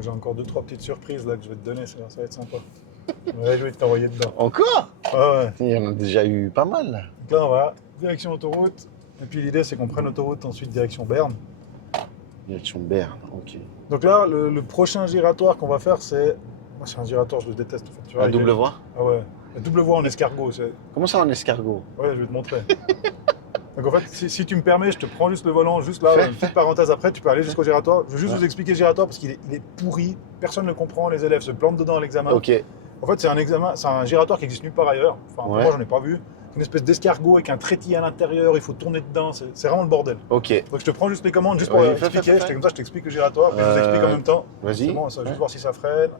J'ai encore 2-3 petites surprises là que je vais te donner, ça va être sympa. Je me réjouis de t'envoyer dedans. Encore? Ah ouais. Il y en a déjà eu pas mal. Là. Donc là, on va direction autoroute. Et puis l'idée, c'est qu'on prenne autoroute ensuite direction Berne. Direction Berne, ok. Donc là, le prochain giratoire qu'on va faire, c'est. Moi, c'est un giratoire, je le déteste en fait. Tu vois, La double voie? Ah ouais. La double voie en escargot. Comment ça en escargot? Ouais, je vais te montrer. Donc en fait, si tu me permets, je te prends juste le volant, juste là, Fais. une petite parenthèse après, tu peux aller jusqu'au giratoire. Je veux juste vous expliquer le giratoire parce qu'il est pourri, personne ne le comprend, les élèves se plantent dedans à l'examen. Ok. En fait, c'est un giratoire qui existe nulle part ailleurs. Enfin, pour Ouais. moi, j'en ai pas vu. C'est une espèce d'escargot avec un trépied à l'intérieur, il faut tourner dedans, c'est vraiment le bordel. Ok. Donc je te prends juste les commandes, juste pour Ouais, fais, expliquer. fais. Comme ça, je t'explique le giratoire, puis je vous explique en même temps. Vas-y. C'est bon, ça, Ouais. juste voir si ça freine.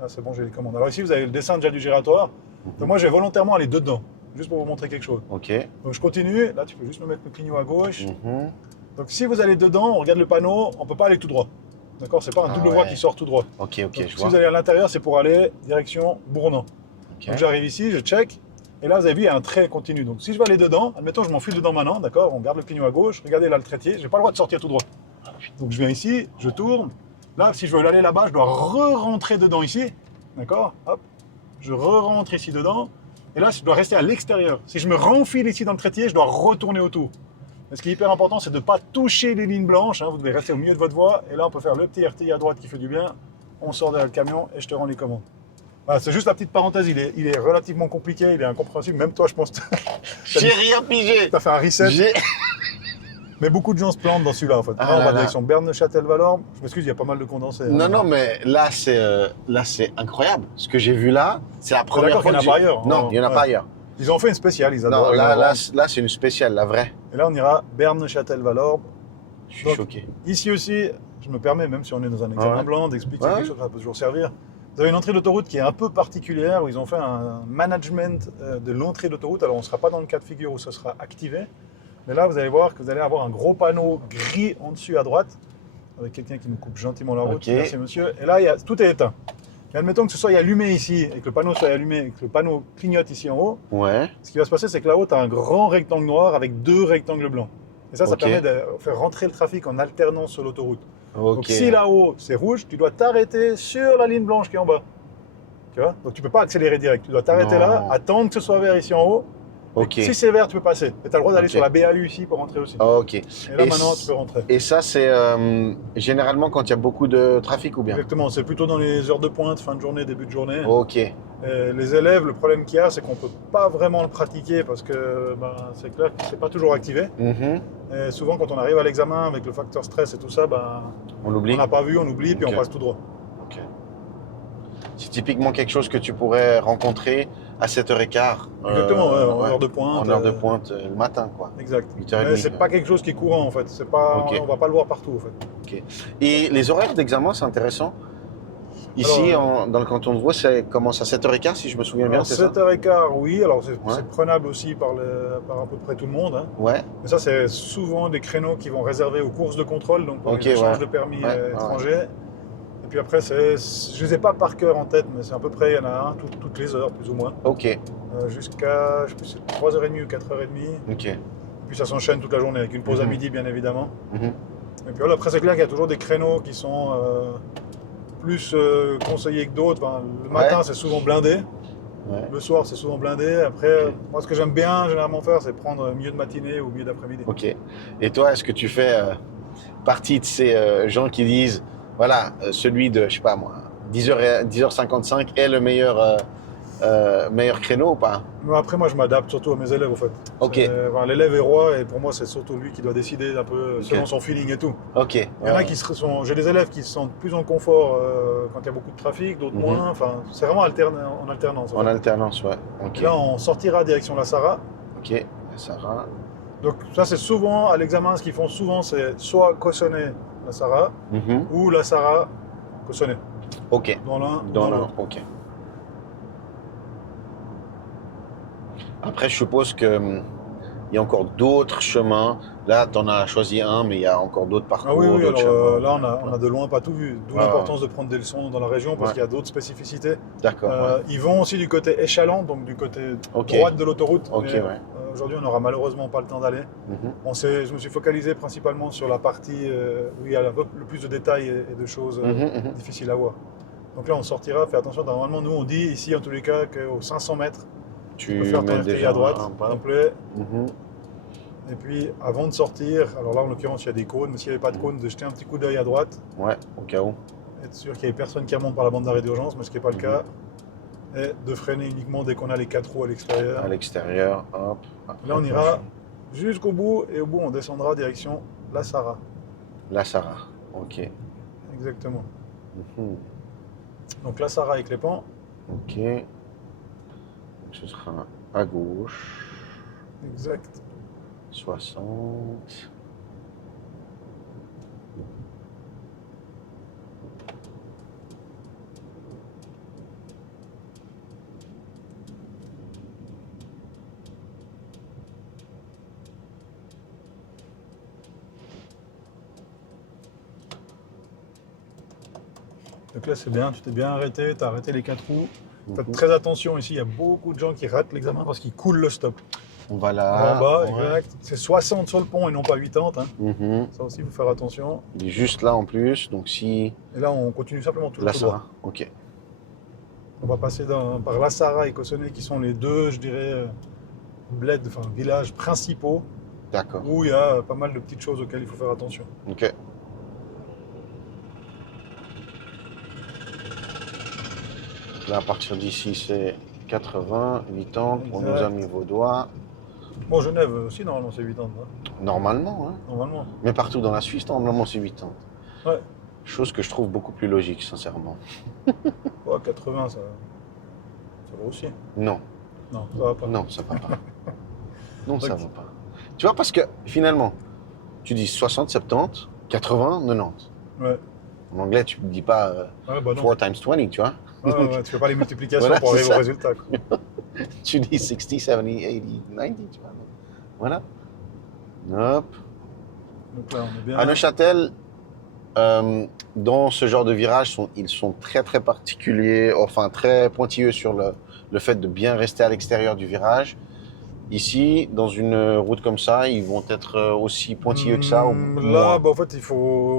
Ah, c'est bon, j'ai les commandes. Alors ici, vous avez le dessin déjà du giratoire. Donc moi, j'ai volontairement aller dedans, juste pour vous montrer quelque chose. Ok. Donc je continue. Là, tu peux juste me mettre le clignot à gauche. Mhm. Donc si vous allez dedans, on regarde le panneau, on peut pas aller tout droit. D'accord? C'est pas un Ah double ouais. voie qui sort tout droit. Ok, Donc, je si vois. vous allez à l'intérieur, c'est pour aller direction Bournan. Ok. Donc j'arrive ici, je check. Et là, vous avez vu, il y a un trait continu. Donc si je veux aller dedans, admettons, je m'enfile dedans maintenant, d'accord? On garde le clignot à gauche. Regardez là le trépied. J'ai pas le droit de sortir tout droit. Donc je viens ici, je tourne. Là, si je veux aller là-bas, je dois re-rentrer dedans ici. D'accord? Hop. Je re-rentre ici dedans. Et là, je dois rester à l'extérieur. Si je me renfile ici dans le trépied, je dois retourner autour. Mais ce qui est hyper important, c'est de ne pas toucher les lignes blanches. Hein. Vous devez rester au milieu de votre voie. Et là, on peut faire le petit RTI à droite qui fait du bien. On sort derrière le camion et je te rends les commandes. Voilà, c'est juste la petite parenthèse. Il est relativement compliqué, il est incompréhensible. Même toi, je pense, tu J'ai rien pigé. as fait un reset. J'ai... Mais beaucoup de gens se plantent dans celui-là, en fait. Ah là, on là va là. direction Berne-Châtel-Valorbe. Je m'excuse, il y a pas mal de condensés. Non, hein. non, mais là, c'est incroyable. Ce que j'ai vu là, c'est la première d'accord fois qu'il y en a que pas j'ai- ailleurs, Non, hein. il n'y en a Ouais. pas ailleurs. Ils ont fait une spéciale, ils adorent. Non, ils là, adorent. là c'est une spéciale, la vraie. Et là, on ira Berne-Châtel-Valorbe. Je suis Donc, choqué. Ici aussi, je me permets, même si on est dans un examen ouais. blanc, d'expliquer Ouais. quelque chose, ça peut toujours servir. Vous avez une entrée d'autoroute qui est un peu particulière, où ils ont fait un management de l'entrée d'autoroute. Alors, on ne sera pas dans le cas de figure où ce sera activé. Mais là, vous allez voir que vous allez avoir un gros panneau gris en dessus à droite, avec quelqu'un qui nous coupe gentiment la route. Ok. Merci, monsieur. Et là, tout est éteint. Et admettons que ce soit allumé ici, et que le panneau soit allumé, et que le panneau clignote ici en haut. Ouais. Ce qui va se passer, c'est que là-haut, tu as un grand rectangle noir avec 2 rectangles blancs. Et ça Ok. permet de faire rentrer le trafic en alternance sur l'autoroute. Ok. Donc si là-haut c'est rouge, tu dois t'arrêter sur la ligne blanche qui est en bas. Tu vois? Donc tu peux pas accélérer direct. Tu dois t'arrêter Non. là, attendre que ce soit vert ici en haut. Ok. Si c'est vert, tu peux passer. Et tu as le droit d'aller Ok. sur la BAU ici pour rentrer aussi. Ok. Et là Et maintenant, c- tu peux rentrer. Et ça, c'est généralement quand il y a beaucoup de trafic ou bien? Exactement, c'est plutôt dans les heures de pointe, fin de journée, début de journée. Ok. Et les élèves, le problème qu'il y a, c'est qu'on peut pas vraiment le pratiquer parce que c'est clair que c'est pas toujours activé. Mhm. Et souvent, quand on arrive à l'examen avec le facteur stress et tout ça, On l'oublie? on n'a pas vu, on oublie, puis Ok. on passe tout droit. Ok. C'est typiquement quelque chose que tu pourrais rencontrer à 7h15. Exactement, ouais, en ouais. heure de pointe. En heure de pointe le matin, quoi. Exact. 8h30. Mais c'est pas quelque chose qui est courant en fait. C'est pas, Ok. on va pas le voir partout en fait. Et les horaires d'examen, c'est intéressant. Ici, Alors, dans le canton de Vaud, ça commence à 7h15, si je me souviens bien, Alors, c'est ça? 7h15, oui. Alors c'est Ouais. c'est prenable aussi par à peu près tout le monde. Hein. Ouais. Mais ça, c'est souvent des créneaux qui vont réserver aux courses de contrôle, donc pour Ok, les échanges ouais. de permis Ouais, ouais. étrangers. Et puis après, je les ai pas par cœur en tête, mais c'est à peu près, il y en a un toutes les heures, plus ou moins. Ok. Jusqu'à, je sais plus, c'est 3h30 ou 4h30. Ok. Puis puis ça s'enchaîne toute la journée avec une pause à Mhm. midi bien évidemment. Mhm. Et puis voilà, après c'est clair qu'il y a toujours des créneaux qui sont plus conseillés que d'autres. Enfin, le matin c'est souvent blindé, Ouais. le soir c'est souvent blindé. Après, moi ce que j'aime bien généralement faire c'est prendre milieu de matinée ou milieu d'après-midi. Ok. Et toi, est-ce que tu fais partie de ces gens qui disent, voilà, celui de, je sais pas moi, 10h55 est le meilleur créneau ou pas? Mais après moi je m'adapte surtout à mes élèves en fait. Ok. Enfin, l'élève est roi et pour moi c'est surtout lui qui doit décider un peu Ok. selon son feeling et tout. Ok. Il y en a qui sont. J'ai des élèves qui se sentent plus en confort quand il y a beaucoup de trafic, d'autres Mhm. moins. Enfin, c'est vraiment en alternance. En En fait. alternance, ouais. Ok. Et là, on sortira direction la Sarah. Ok. Sarah. Donc ça, c'est souvent à l'examen, ce qu'ils font souvent, c'est soit Cossonay la Sarah Mhm. ou la Sarah Cossonay. Ok. Dans l'un ou Dans dans le. l'autre. Ok. Après, je suppose que il y a encore d'autres chemins. Là, tu en as choisi un, mais il y a encore d'autres parcours, Ah oui, oui, d'autres alors chemins. là, on a de loin pas tout vu. D'où Ouais, l'importance de prendre des leçons dans la région parce Ouais. qu'il y a d'autres spécificités. D'accord. Ouais. Ils vont aussi du côté échalant, donc du côté Ok. droite de l'autoroute. Ok, mais, ouais. aujourd'hui, on n'aura malheureusement pas le temps d'aller. Mhm. Je me suis focalisé principalement sur la partie où il y a le plus de détails et de choses Mhm. difficiles à voir. Donc là, on sortira, fais attention. Normalement, nous, on dit ici, en tous les cas, qu'aux 500 mètres, tu peux Tu faire ton mets RTI déjà à droite, un pas. complet. Mhm. Et puis, avant de sortir, alors là, en l'occurrence, il y a des cônes, mais s'il n'y avait pas de cône, de jeter un petit coup d'œil à droite, Ouais, au cas où. être sûr qu'il n'y ait personne qui remonte par la bande d'arrêt d'urgence, mais ce qui n'est pas le Mhm. cas, et de freiner uniquement dès qu'on a les 4 roues à l'extérieur. À l'extérieur, hop. Là, on ira jusqu'au bout, et au bout, on descendra direction la Sarah. La Sarah. Ok. Exactement. Mhm. Donc la Sarah avec les pans. Ok. Donc, ce sera à gauche. Exact. 60. Donc là, c'est bien, tu t'es bien arrêté, tu as arrêté les 4 roues. Faites Mhm. très attention ici, il y a beaucoup de gens qui ratent l'examen parce qu'ils coulent le stop. On va là. En bas, Ouais. exact. C'est 60 sur le pont et non pas 80. Hein. Mhm. Ça aussi, il faut faire attention. Il est juste là en plus. Donc si. Et là, on continue simplement toujours La tout droit. Sarah. Ok. On va passer par La Sarah et Cossonay qui sont les deux, je dirais, villages principaux D'accord. où il y a pas mal de petites choses auxquelles il faut faire attention. Ok. Là, à partir d'ici, c'est 80, 80 pour nos Exact. amis vaudois. Bon, Genève aussi, normalement, c'est 80. Hein, Normalement, hein. normalement. Mais partout dans la Suisse, normalement, c'est 80. Ouais. Chose que je trouve beaucoup plus logique, sincèrement. Ouais, 80, ça va aussi. Non, Non, ça va pas. non, ça va pas. Non, ça Ok. va pas. Tu vois, parce que finalement, tu dis 60, 70, 80, 90. Ouais. En anglais, tu ne dis pas Ouais, bah non. 4 times 20, tu vois. Ouais, tu fais pas les multiplications Voilà, pour c'est arriver ça. au résultat. Quoi. Tu dis 60, 70, 80, 90, tu vois. Voilà. Hop. Donc là, on est bien. À Neuchâtel, dans ce genre de virage, ils sont très très particuliers, enfin très pointilleux sur le fait de bien rester à l'extérieur du virage. Ici, dans une route comme ça, ils vont être aussi pointilleux que ça ou Là, moins. bah, en fait,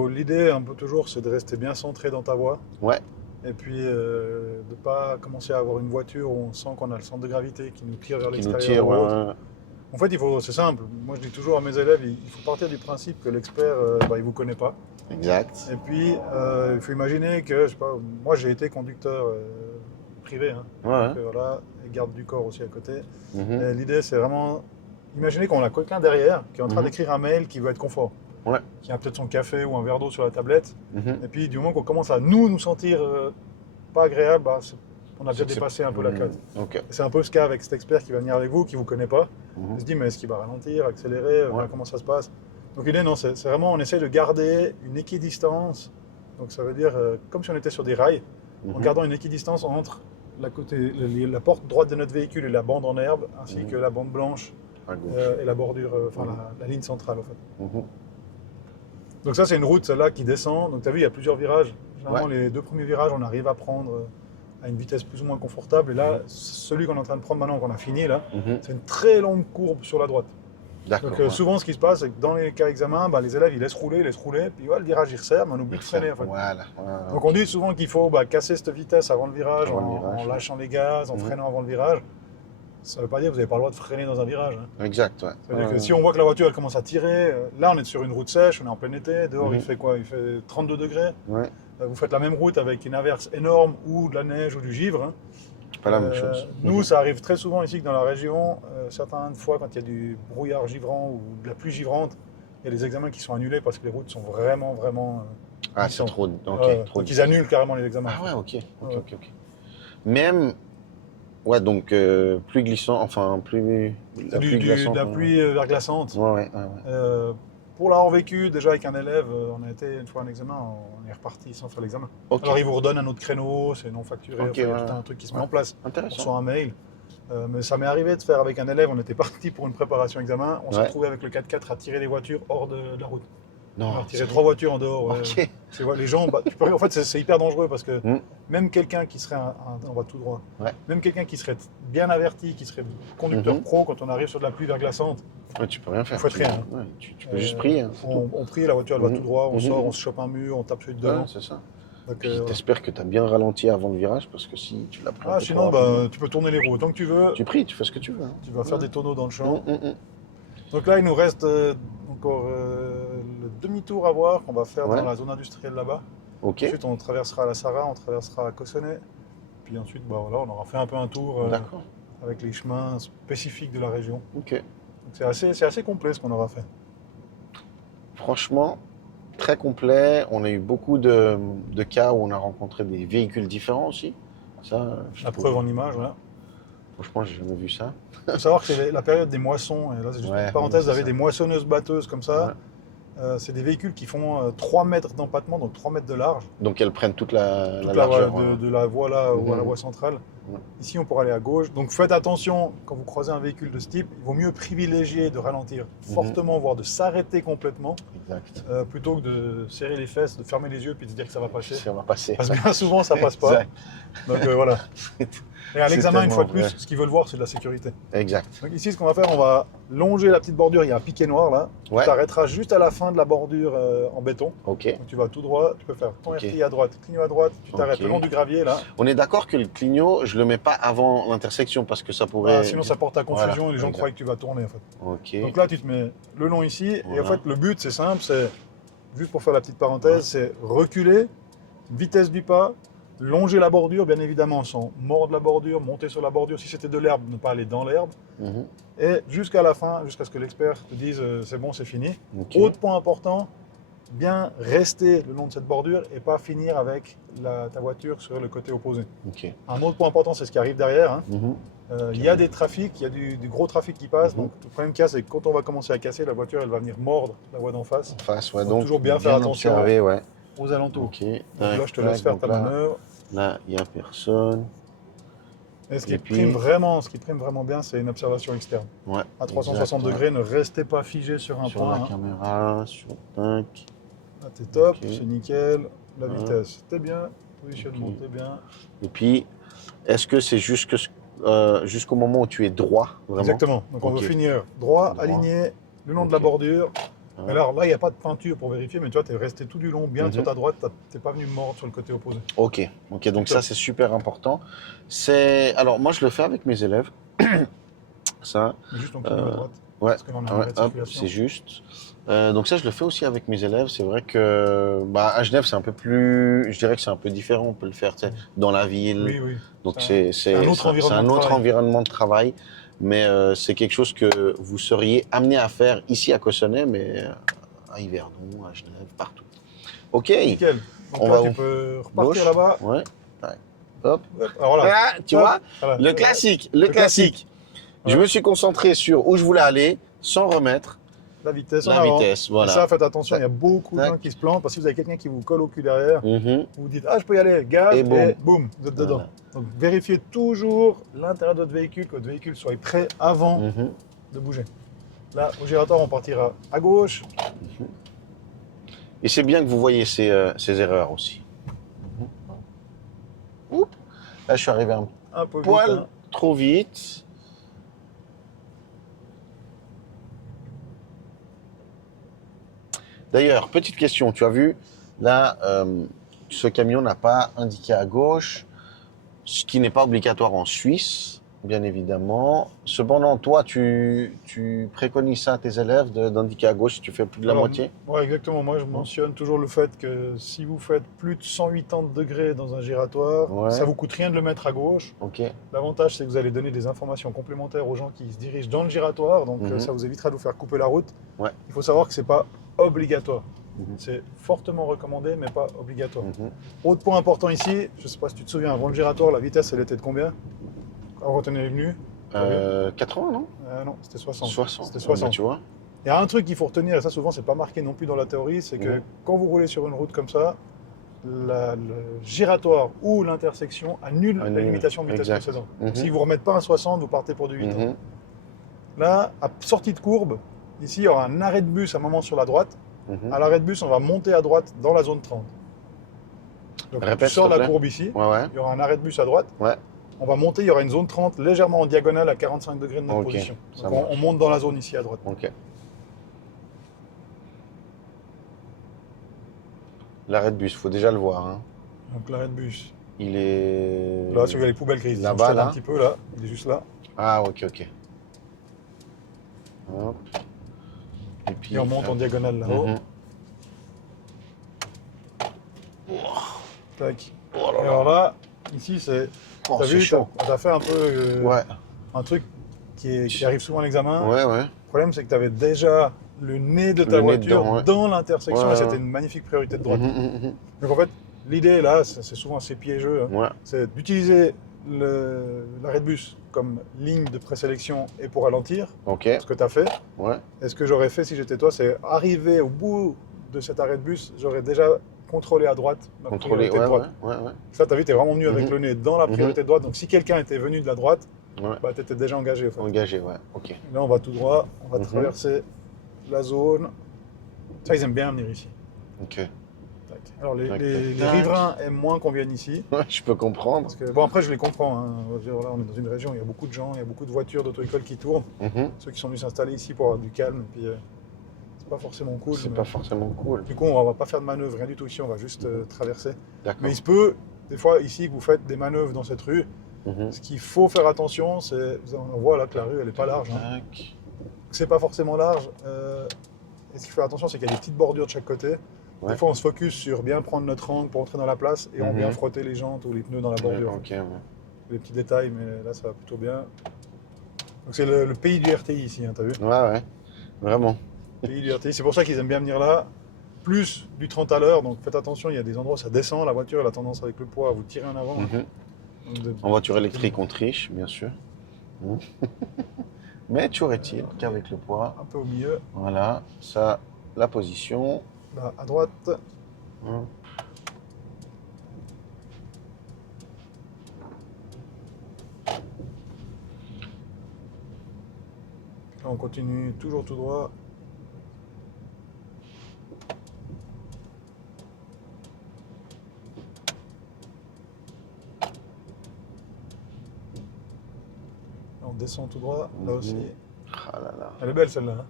l'idée un peu toujours, c'est de rester bien centré dans ta voie. Ouais, Et puis de ne pas commencer à avoir une voiture où on sent qu'on a le centre de gravité qui nous tire vers qui nous l'extérieur tire. ou Ouais, autre. ouais. En fait, c'est simple. Moi, je dis toujours à mes élèves, il faut partir du principe que l'expert, il vous connaît pas. Exact. Et puis, il faut imaginer que, je sais pas, moi, j'ai été conducteur privé. Hein. Ouais, Donc, voilà, et garde du corps aussi à côté. Mhm. Et l'idée, c'est vraiment, imaginez qu'on a quelqu'un derrière qui est en train Mhm. d'écrire un mail qui veut être confort. Ouais. Qui a peut-être son café ou un verre d'eau sur la tablette. Mhm. Et puis, du moment qu'on commence à nous sentir pas agréable, bah, on a déjà C'est- dépassé un peu la case. Ok. Et c'est un peu ce cas avec cet expert qui va venir avec vous, qui ne vous connaît pas. Mhm. Il se dit, mais est-ce qu'il va ralentir, accélérer, Ouais. comment ça se passe? Donc l'idée, non, c'est vraiment, on essaie de garder une équidistance. Donc ça veut dire, comme si on était sur des rails, en Mhm. gardant une équidistance entre la porte droite de notre véhicule et la bande en herbe, ainsi Mhm. que la bande blanche À gauche. et la bordure, Mhm. la ligne centrale, en fait. Mhm. Donc ça, c'est une route, celle-là, qui descend. Donc tu as vu, il y a plusieurs virages. Généralement, les deux premiers virages, on arrive à prendre à une vitesse plus ou moins confortable. Et là, celui qu'on est en train de prendre maintenant, qu'on a fini, là, Mhm. c'est une très longue courbe sur la droite. D'accord. Donc ouais. souvent, ce qui se passe, c'est que dans les cas examens, bah, les élèves ils laissent rouler, puis ouais, le virage il resserre, mais on oublie de freiner. En fait. Voilà. Donc on dit souvent qu'il faut casser cette vitesse avant le virage, Avant le en virage, lâchant les gaz, en Mhm. freinant avant le virage. Ça ne veut pas dire que vous n'avez pas le droit de freiner dans un virage. Hein. Exact, ouais. C'est-à-dire que si on voit que la voiture elle commence à tirer, là on est sur une route sèche, on est en plein été, dehors Mhm. il fait quoi? Il fait 32 degrés. Ouais, Vous faites la même route avec une averse énorme ou de la neige ou du givre. Hein. c'est pas la même chose. Nous, ça arrive très souvent ici que dans la région, certaines fois quand il y a du brouillard givrant ou de la pluie givrante, il y a des examens qui sont annulés parce que les routes sont vraiment Ah, c'est glissantes. trop. Ok, trop. Donc ils annulent carrément les examens. Ah ouais, ok. Ouais. Même. Ouais, donc plus glissant, enfin plus. La pluie glaçante. De la pluie verglaçante. Ouais. Pour l'avoir vécu, déjà avec un élève, on a été une fois un examen, on est reparti sans faire l'examen. Ok. Alors il vous redonne un autre créneau, c'est non facturé, Ok, enfin, il y a ouais. tout un truc qui se met en place. On Intéressant. reçoit un mail. Mais ça m'est arrivé de faire avec un élève, on était parti pour une préparation examen, on s'est Ouais. retrouvé avec le 4x4 à tirer les voitures hors de la route. On Non. a retiré 3 voitures en dehors. Ouais. Ok. Les gens, en fait, c'est hyper dangereux parce que Mm. même quelqu'un qui serait, on va tout droit, Ouais. même quelqu'un qui serait bien averti, qui serait conducteur Mhm. pro, quand on arrive sur de la pluie verglaçante, Ouais, tu peux rien faire. Vous faites rien. Ouais, tu peux juste prier. Hein, c'est tout. on prie, la voiture elle va Mhm. tout droit, on Mhm. sort, on se chope un mur, on tape celui de devant. Ouais, c'est ça. Donc, Puis t'espères que tu as bien ralenti avant le virage parce que si tu l'as pris un peu sinon, trop rapidement, tu peux tourner les roues tant que tu veux. tu pries, tu fais ce que tu veux. Hein. Tu vas faire des tonneaux dans le champ. Mm. Donc là, il nous reste encore le demi-tour à voir qu'on va faire Ouais. dans la zone industrielle là-bas. Ok, Ensuite, on traversera la Sarra, on traversera Cossonay. Puis ensuite, voilà, on aura fait un peu un tour d'accord. avec les chemins spécifiques de la région. Ok. Donc c'est assez complet ce qu'on aura fait. Franchement, très complet. On a eu beaucoup de cas où on a rencontré des véhicules différents aussi. Ça, La preuve en image, voilà. Franchement, j'ai jamais vu ça. Il faut savoir que c'est la période des moissons. Et là, c'est juste Ouais, une parenthèse, c'est vous avez ça. des moissonneuses-batteuses comme ça. Ouais. C'est des véhicules qui font 3 mètres d'empattement, donc 3 mètres de large. Donc elles prennent toute la Toute largeur. de la voie là ou à la Mhm. voie centrale. Ouais. Ici, on pourra aller à gauche. Donc faites attention quand vous croisez un véhicule de ce type. Il vaut mieux privilégier de ralentir fortement, voire de s'arrêter complètement, Exact. plutôt que de serrer les fesses, de fermer les yeux puis de se dire que ça va passer. Ça va passer. Parce que bien souvent, ça passe pas. Exact. Donc voilà. Et à C'est l'examen, une fois de tellement plus, vrai. ce qu'ils veulent voir, c'est de la sécurité. Exact. Donc ici, ce qu'on va faire, on va longer la petite bordure. Il y a un piquet noir là. Ouais. Tu t'arrêteras juste à la fin de la bordure en béton. Ok. Donc tu vas tout droit. Tu peux faire ton Ok. RTI à droite, cligno à droite. Tu t'arrêtes Ok. le long du gravier là. On est d'accord que le clignot, je le mets pas avant l'intersection parce que ça pourrait. Sinon, ça porte à confusion Voilà. et les gens Exact. croient que tu vas tourner en fait. Ok. Donc là, tu te mets le long ici. Et en Voilà. fait, le but, c'est simple. C'est, juste pour faire la petite parenthèse, c'est reculer, vitesse du pas, longer la bordure, bien évidemment, sans mordre la bordure, monter sur la bordure. Si c'était de l'herbe, ne pas aller dans l'herbe. Mhm. Et jusqu'à la fin, jusqu'à ce que l'expert te dise c'est bon, c'est fini. Ok. Autre point important, bien rester le long de cette bordure et pas finir avec ta voiture sur le côté opposé. Ok. Un autre point important, c'est ce qui arrive derrière. Hein. Mhm. Il y a des trafics, il y a du gros trafic qui passe. Mhm. Donc le problème qu'il y a, c'est que quand on va commencer à casser, la voiture elle va venir mordre la voie d'en face En face, ouais. Faut Donc toujours bien faire attention. observer, ouais. aux alentours. Ok. Donc là, je te laisse faire ta manœuvre. Là, il n'y a personne. Et ce qui Et puis- prime vraiment bien, c'est une observation externe. Ouais. À 360 exact, degrés, ne restez pas figé sur un Sur point. la hein. caméra, sur tac. Là, t'es top, Ok. c'est nickel. La Voilà. vitesse, t'es bien. Positionnement, Ok. t'es bien. Et puis, est-ce que c'est jusqu'au moment où tu es droit, vraiment? Exactement. Donc on Ok. veut finir droit, Droit. aligné, le long de Ok. la bordure. Ouais. Alors là, il n'y a pas de peinture pour vérifier, mais tu vois, tu es resté tout du long, bien Mhm. sur ta droite, t'es pas venu mordre sur le côté opposé. Ok, ok, donc Top. ça c'est super important. Alors moi je le fais avec mes élèves. Ça, Mais juste on cligne à droite. ouais, Parce que là, on a un ouais, arrêt de hop, circulation. c'est juste. Donc ça je le fais aussi avec mes élèves. C'est vrai que à Genève c'est un peu plus, je dirais que c'est un peu différent. On peut le faire tu sais, dans la ville. Oui, oui. Donc C'est c'est un autre environnement de travail. Mais c'est quelque chose que vous seriez amené à faire ici à Cossonay, mais à Yverdon, à Genève, partout. Ok. Nickel. Donc On là, va tu où? peux Gauche. repartir là-bas. Ouais. Ouais. Hop. Alors là, Ah, tu hop, vois, voilà. le classique, le classique. Je Ouais. me suis concentré sur où je voulais aller sans remettre La vitesse en la avant. vitesse. Et Voilà. ça, faites attention, il y a beaucoup de Tac. gens qui se plantent parce que si vous avez quelqu'un qui vous colle au cul derrière, Mhm. vous vous dites ah je peux y aller, gaz, Et et boum. boum, vous êtes dedans. Voilà. Donc vérifiez toujours l'intérieur de votre véhicule, que votre véhicule soit prêt avant Mhm. de bouger. Là, au giratoire, on partira à gauche. Et c'est bien que vous voyez ces erreurs aussi. Mhm. Oups. Là, je suis arrivé un Un peu vite, poil hein. trop vite. D'ailleurs, petite question, tu as vu, là, ce camion n'a pas indiqué à gauche, ce qui n'est pas obligatoire en Suisse, bien évidemment. Cependant, toi, tu préconises ça à tes élèves d'indiquer à gauche si tu fais plus de la moitié? Ouais, exactement. Moi, je mentionne toujours le fait que si vous faites plus de 180 degrés dans un giratoire, Ouais. ça vous coûte rien de le mettre à gauche. Ok. L'avantage, c'est que vous allez donner des informations complémentaires aux gens qui se dirigent dans le giratoire, donc ça vous évitera de vous faire couper la route. Ouais. Il faut savoir que c'est pas obligatoire. Mhm. C'est fortement recommandé, mais pas obligatoire. Mhm. Autre point important ici, je ne sais pas si tu te souviens, avant le giratoire, la vitesse, elle était de combien? Quand on est venu 80, non? Non, c'était 60. 60. C'était Ah, 60. bah, tu vois? Il y a un truc qu'il faut retenir, et ça souvent c'est pas marqué non plus dans la théorie, c'est que quand vous roulez sur une route comme ça, le giratoire ou l'intersection annule la limitation de vitesse exact. précédente. Mhm. Donc, si vous ne remettez pas un 60, vous partez pour du 8 ans. Mhm. Là, à sortie de courbe, ici il y aura un arrêt de bus à un moment sur la droite. Mhm. À l'arrêt de bus, on va monter à droite dans la zone 30. Donc Répète, tu sors s'il te la plaît. courbe ici, Ouais, ouais. il y aura un arrêt de bus à droite. Ouais. On va monter, il y aura une zone 30 légèrement en diagonale à 45 degrés de notre Ok, position. ça Donc, on marche. monte dans la zone ici à droite. Ok. L'arrêt de bus, faut déjà le voir, hein. Donc l'arrêt de bus. Il est. Là, celui où il y a les poubelles grises. Là-bas, là. Un petit peu là, il est juste là. Ah, ok, ok. Hop. Et puis. Et on monte en diagonale là-haut. Mhm. Tac. Oh là Et là. alors là, ici c'est. Oh, T'as c'est vu, chaud. t'as fait un peu Ouais, un truc qui arrive souvent à l'examen. ouais, ouais. Le problème c'est que tu avais déjà le nez de ta Le nez voiture dedans, ouais. dans l'intersection Ouais, et c'était ouais. une magnifique priorité de droite. Mhm, mhm, Donc en fait, l'idée là, c'est souvent assez piégeux, hein, mhm. Ouais, c'est d'utiliser l'arrêt de bus comme ligne de présélection et pour ralentir, ok. ce que tu as fait. Ouais, Et ce que j'aurais fait si j'étais toi, c'est arriver au bout de cet arrêt de bus, j'aurais déjà contrôlé à droite ma contrôler. priorité Ouais, de droite. ouais, ouais, ouais. Ça, tu as vu, tu es vraiment venu avec Mhm. le nez dans la priorité de droite. Donc si quelqu'un était venu de la droite, Ouais. bah, tu étais déjà engagé. En fait. Engagé, ouais, ok. Là, on va tout droit, on va Mhm. traverser la zone. Ça, ils aiment bien venir ici. Ok. Tac. Alors, les, Tac, les- tac, les tac. riverains aiment moins qu'on vienne ici. Ouais, je peux comprendre. Parce que, bon, après, je les comprends. Hein. Je veux dire, là, on est dans une région, il y a beaucoup de gens, il y a beaucoup de voitures d'auto-école qui tournent. Mhm. Ceux qui sont venus s'installer ici pour avoir du calme. Et puis, c'est pas forcément cool. C'est mais- pas forcément cool. Du coup, on va pas faire de manœuvre, rien du tout ici, on va juste traverser. D'accord. Mais il se peut, des fois, ici, que vous faites des manœuvres dans cette rue. Mhm. Ce qu'il faut faire attention, c'est, on voit là que la rue, elle est pas large. Hein. Tac. C'est pas forcément large. Et ce qu'il faut faire attention, c'est qu'il y a des petites bordures de chaque côté. Ouais. Des fois, on se focus sur bien prendre notre angle pour entrer dans la place et on Mhm. vient frotter les jantes ou les pneus dans la Ouais, bordure. ok, ouais. Les petits détails, mais là, ça va plutôt bien. Donc, c'est le pays du RTI ici, hein, t'as vu? Ouais, ouais. Vraiment. Pays du RTI. C'est pour ça qu'ils aiment bien venir là. Plus du 30 à l'heure, donc faites attention, il y a des endroits où ça descend, la voiture elle a tendance avec le poids à vous tirer en avant. Mhm. Donc, En voiture électrique, on triche, bien sûr. Mhm. Mais toujours est-il qu'avec le poids, un peu au milieu, voilà, ça, la position. là à droite. Hop. Là, on continue toujours tout droit. Là, on descend tout droit, là Mhm. aussi. Ah là là. Elle est belle celle-là. Hein.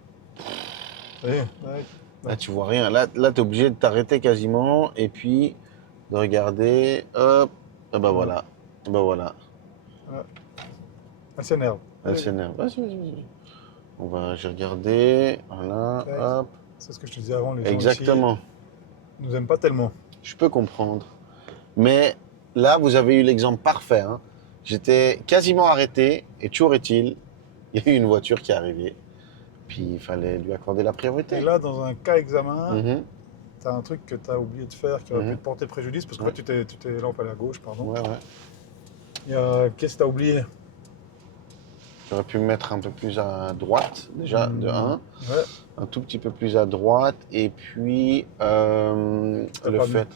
Vous voyez, tac. Là, tu vois rien. Là, tu es obligé de t'arrêter quasiment et puis de regarder. Hop. Et ben voilà. Et ben voilà. Elle s'énerve. Elle s'énerve. Vas-y, vas-y, vas-y. J'ai regardé. Voilà. Tac. Hop. C'est ce que je te disais avant, les gens Exactement. ici nous aiment pas tellement. Je peux comprendre. Mais là, vous avez eu l'exemple parfait. Hein. J'étais quasiment arrêté et toujours est-il, il y a eu une voiture qui est arrivée. Puis il fallait lui accorder la priorité. Et là, dans un cas examen, Mhm. tu as un truc que tu as oublié de faire qui aurait Mhm. pu te porter préjudice parce qu'en Ouais. fait, tu t'es là, on peut aller à gauche, pardon. Ouais, ouais. Qu'est-ce que tu as oublié? J'aurais pu me mettre un peu plus à droite, déjà, de 1. Ouais. Un tout petit peu plus à droite. Et puis, T'as le pas fait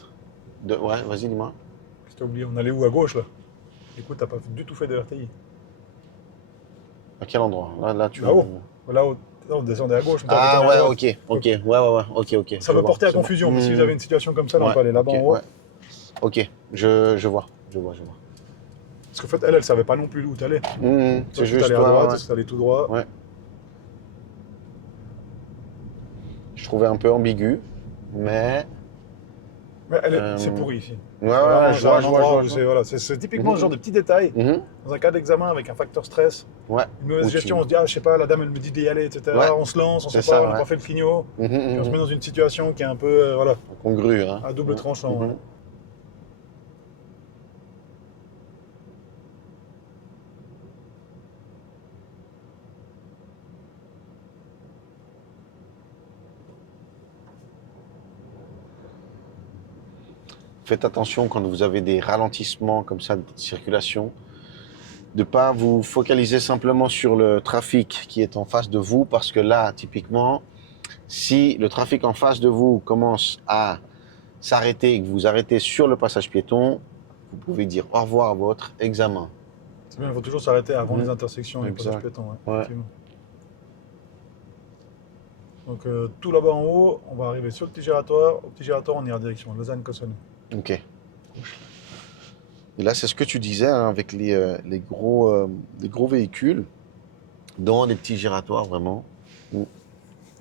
de... Ouais, vas-y, dis-moi. Qu'est-ce que tu as oublié? On allait où à gauche là? Du coup, tu n'as pas du tout fait de RTI. À quel endroit? Là, tu... Là-haut. Là, on descendait à gauche. mais t'as Ah retourné à ouais, droite. ok. Ouais, ok. Ça Je va vois, porter à c'est bon. confusion, mais si vous avez une situation comme ça, là, on Ouais, peut aller là-bas ok, en haut. ouais. Ok, je vois. Parce qu'en fait, elle savait pas non plus où t'allais. C'est juste allé à toi, droite, ouais. c'est allé tout droit. Ouais. Je trouvais un peu ambigu. mais... C'est pourri ici. Ouais, Vraiment, ouais, c'est je vois, un je vois, endroit je où vois. voilà, c'est typiquement ce genre de petits détails. Dans un cas d'examen avec un facteur stress, Ouais. une mauvaise Où gestion, on se dit, ah, je sais pas, la dame, elle me dit d'y aller, etc. Ouais, On se lance, on c'est sait pas, ça, on n'a ouais. pas fait le clignot. Mhm, Puis on se mhm. met dans une situation qui est un peu, voilà, Incongru, hein. à double tranchant. Ouais. Mhm. Faites attention quand vous avez des ralentissements comme ça de circulation, de ne pas vous focaliser simplement sur le trafic qui est en face de vous, parce que là, typiquement, si le trafic en face de vous commence à s'arrêter et que vous arrêtez sur le passage piéton, vous pouvez dire au revoir à votre examen. C'est bien, il faut toujours s'arrêter avant Mhm. les intersections, les passages Exact. piétons. Ouais, Ouais. effectivement. Donc tout là-bas en haut, on va arriver sur le petit giratoire. Au petit giratoire, on ira en direction Lausanne-Cossonay. Ok. Et là, c'est ce que tu disais hein, avec les gros véhicules dans les petits giratoires, vraiment.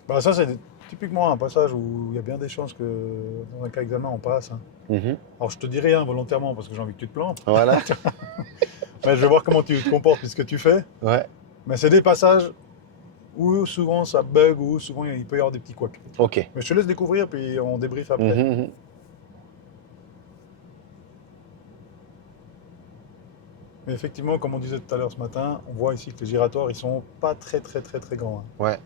Bah, ça, c'est typiquement un passage où il y a bien des chances que dans un cas examen, on passe. Hein. Mhm. Alors, je te dis rien volontairement parce que j'ai envie que tu te plantes. Voilà. Mais je vais voir comment tu te comportes puisque tu fais. Ouais. Mais c'est des passages où souvent ça bug, ou souvent il peut y avoir des petits couacs. Ok. Mais je te laisse découvrir puis on débrief après. Mhm, mhm. Mais effectivement, comme on disait tout à l'heure ce matin, on voit ici que les giratoires, ils sont pas très grands. Hein. Ouais.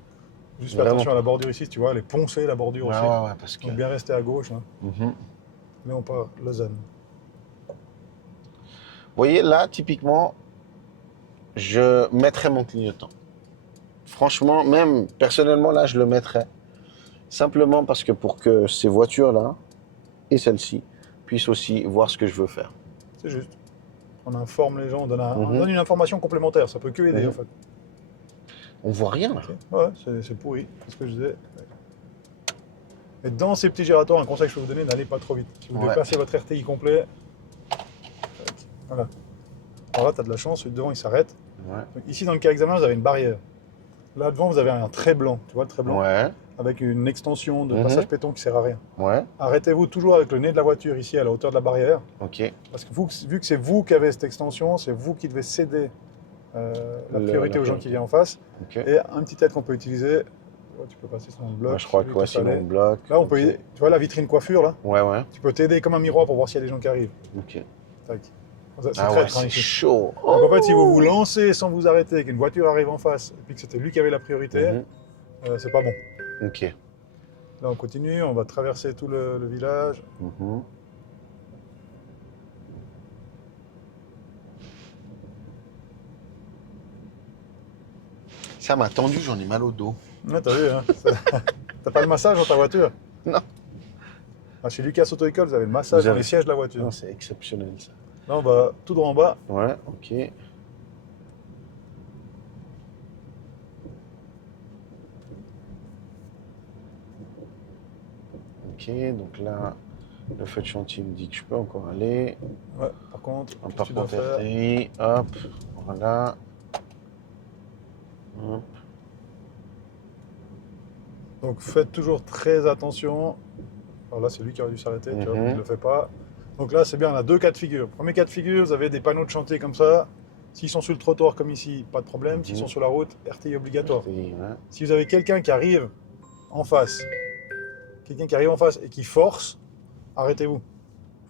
Juste fais Vraiment. attention à la bordure ici, tu vois, elle est poncée la bordure Ouais, aussi. ouais, ouais, parce que... Donc bien rester à gauche. Hein. Mhm. Là on part Lausanne. Vous voyez, là, typiquement, je mettrais mon clignotant. Franchement, même personnellement, là, je le mettrais. Simplement parce que pour que ces voitures-là et celle-ci puissent aussi voir ce que je veux faire. C'est juste. On informe les gens, on Mhm. donne une information complémentaire, ça peut que aider Mhm. en fait. On voit rien, là. Ok. Ouais, c'est pourri, c'est ce que je disais. Et dans ces petits giratoires, un conseil que je peux vous donner, n'allez pas trop vite. Si vous Ouais. dépassez votre RTI complet, voilà. Alors là, tu as de la chance, celui devant il s'arrête. Ouais. Donc, ici, dans le cas examen, vous avez une barrière. Là devant, vous avez un trait blanc, tu vois le trait blanc, Ouais. avec une extension de Mhm. passage péton qui sert à rien. Ouais. Arrêtez-vous toujours avec le nez de la voiture ici à la hauteur de la barrière, Ok. parce que vu que c'est vous qui avez cette extension, c'est vous qui devez céder la priorité aux gens qui viennent en face. Ok. Et un petit aide qu'on peut utiliser, tu peux passer sur mon bloc. Ouais, je crois que ouais, sinon on bloque. Là, on peut Ok. aider. Tu vois la vitrine coiffure là, Ouais, ouais. tu peux t'aider comme un miroir pour voir s'il y a des gens qui arrivent. Ok. Tac. C'est Ah ouais, traître, hein, c'est ici. chaud. Donc en fait, si vous vous lancez sans vous arrêter, qu'une voiture arrive en face, et puis que c'était lui qui avait la priorité, Mhm. c'est pas bon. Ok. Là, on continue, on va traverser tout le village. Mhm. Ça m'a tendu, j'en ai mal au dos. Ouais, t'as vu, hein. T'as pas le massage dans ta voiture? Non. Ah, chez Lucas Auto École, vous avez le massage Vous dans avez- les sièges de la voiture. Non, c'est exceptionnel ça. Là, on va tout droit en bas. Ouais, ok. Ok, donc là, le feu de chantier me dit que je peux encore aller. Ouais, par contre, qu'est-ce que Par tu dois contre, faire? RTI, hop, voilà. Hop. Donc faites toujours très attention. Alors là, c'est lui qui aurait dû s'arrêter, tu vois, Mhm. il ne le fait pas. Donc là, c'est bien, on a deux cas de figure. Premier cas de figure, vous avez des panneaux de chantier comme ça. S'ils sont sur le trottoir comme ici, pas de problème. S'ils Mhm. sont sur la route, RTI obligatoire. RTI, ouais. Si vous avez quelqu'un qui arrive en face, et qui force, arrêtez-vous.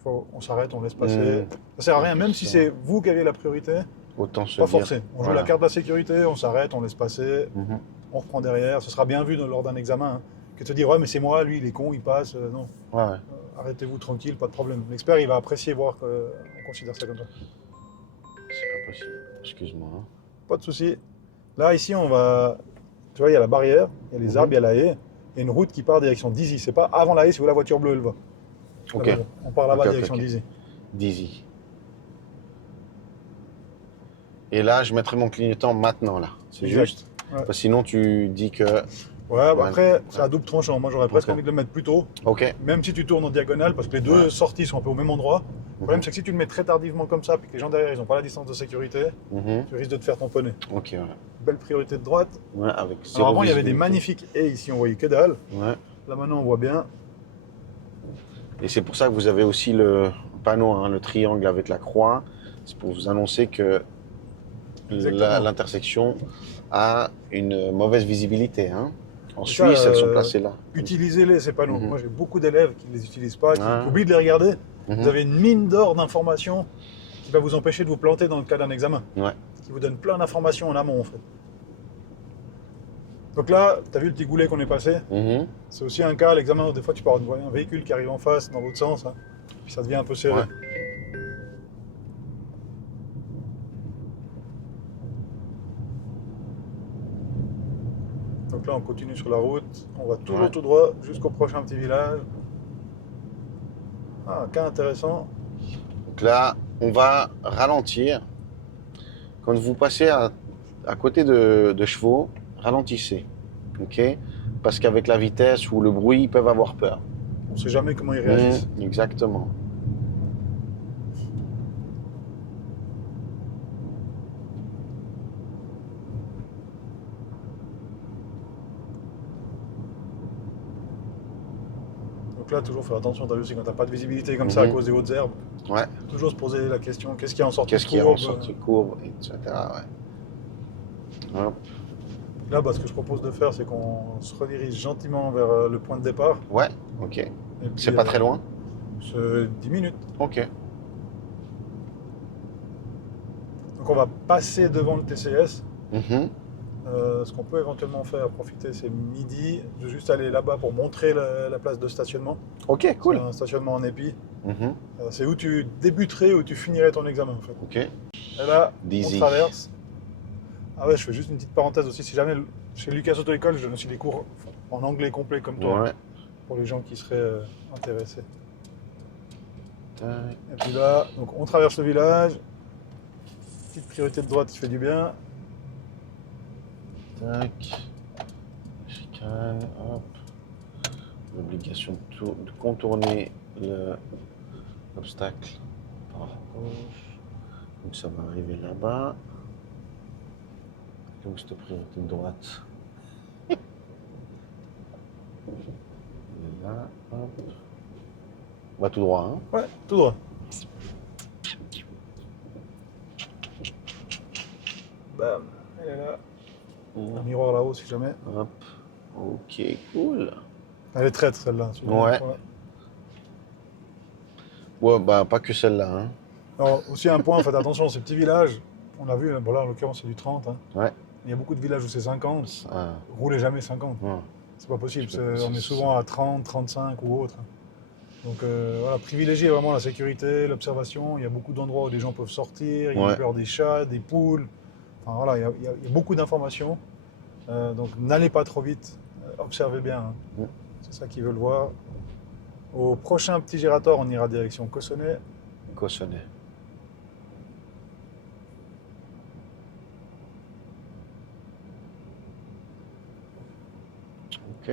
On s'arrête, on laisse passer. Mhm. Ça sert à rien, même si Ça. c'est vous qui avez la priorité, Autant se pas dire. forcer. On joue Voilà. la carte de la sécurité, on s'arrête, on laisse passer, Mhm. on reprend derrière. Ce sera bien vu lors d'un examen. Hein, que de te dire, ouais, mais c'est moi, lui, il est con, il passe. Non, Ouais, ouais. arrêtez-vous tranquille, pas de problème. L'expert, il va apprécier voir qu'on considère ça comme ça. C'est pas possible. Excuse-moi. Hein. Pas de souci. Là, ici, on va. Tu vois, il y a la barrière, il y a les Mhm. arbres, il y a la haie. Il y a une route qui part direction d'Izy. C'est pas avant la haie, c'est où la voiture bleue, elle va. Ok. Là-bas, on part là-bas, Ok, ok, direction ok. d'Izy. Dizzy. Et là, je mettrai mon clignotant maintenant, là. C'est Exact. juste. Ouais. Parce que sinon, tu dis que. Ouais, bah Ouais. après, c'est à double tranchant. Moi, j'aurais presque Ok. envie de le mettre plus tôt. Ok. Même si tu tournes en diagonale, parce que les deux Ouais. sorties sont un peu au même endroit. Le problème, Mhm. c'est que si tu le mets très tardivement comme ça, puis que les gens derrière, ils n'ont pas la distance de sécurité, Mhm. tu risques de te faire tamponner. Ok, ouais. Belle priorité de droite. Ouais, avec Alors avant, il y avait des visibilité. magnifiques haies. Ici, on voyait que dalle. Ouais. Là, maintenant, on voit bien. Et c'est pour ça que vous avez aussi le panneau, hein, le triangle avec la croix. C'est pour vous annoncer que l'intersection a une mauvaise visibilité. Hein. En Suisse, elles sont placées là. Utilisez-les, ces panneaux. Moi, j'ai beaucoup d'élèves qui ne les utilisent pas, qui oublient de les regarder. Vous avez une mine d'or d'informations qui va vous empêcher de vous planter dans le cas d'un examen. Qui vous donne plein d'informations en amont, en fait. Donc là, tu as vu le petit goulet qu'on est passé. C'est aussi un cas, l'examen, des fois, tu peux avoir un véhicule qui arrive en face, dans l'autre sens, hein, puis ça devient un peu serré. Donc là, on continue sur la route, on va toujours tout droit jusqu'au prochain petit village. Ah, un cas intéressant. Donc là, on va ralentir. Quand vous passez à côté de chevaux, ralentissez. Ok? Parce qu'avec la vitesse ou le bruit, ils peuvent avoir peur. On ne sait jamais comment ils réagissent. Exactement. Donc là, toujours faire attention, tu as vu, c'est quand tu n'as pas de visibilité comme ça à cause des hautes herbes. Toujours se poser la question, qu'est-ce qui est en sortie de courbe? Qu'est-ce qui est en sortie de courbe, etc. Là, ce que je propose de faire, c'est qu'on se redirige gentiment vers le point de départ. Ouais, ok. C'est pas très loin? C'est 10 minutes. Ok. Donc on va passer devant le TCS. Ce qu'on peut éventuellement faire, profiter, c'est midi, de juste aller là-bas pour montrer la place de stationnement. Ok, cool. C'est un stationnement en épi. C'est où tu débuterais, où tu finirais ton examen, en fait. Ok. Et là, on traverse. Ah ouais, je fais juste une petite parenthèse aussi. Si jamais, chez Lucas Auto École, je donne aussi des cours en anglais complet comme toi, pour les gens qui seraient intéressés. Et puis là, donc on traverse le village. Petite priorité de droite qui fait du bien. Tac. Chicane, hop. L'obligation de contourner l'obstacle par gauche. Donc ça va arriver là-bas. Donc cette priorité de droite. Et là, hop. On va tout droit, hein? Ouais, tout droit. Bam, elle est là. Un miroir là-haut si jamais. Hop. Ok, cool. Elle est traître celle-là. Ouais, bah pas que celle-là. Hein. Alors, aussi un point, faites attention, ces petits villages, on a vu, bon là en l'occurrence c'est du 30. Hein. Il y a beaucoup de villages où c'est 50. Roulez jamais 50. C'est pas possible, on est souvent à 30, 35 ou autre. Donc voilà, privilégiez vraiment la sécurité, l'observation. Il y a beaucoup d'endroits où les gens peuvent sortir, il y a peur des chats, des poules. Enfin voilà, il y a beaucoup d'informations. Donc n'allez pas trop vite, observez bien. Hein. C'est ça qu'ils veulent voir. Au prochain petit gératoire, on ira direction Cossonay. Cossonay. Ok.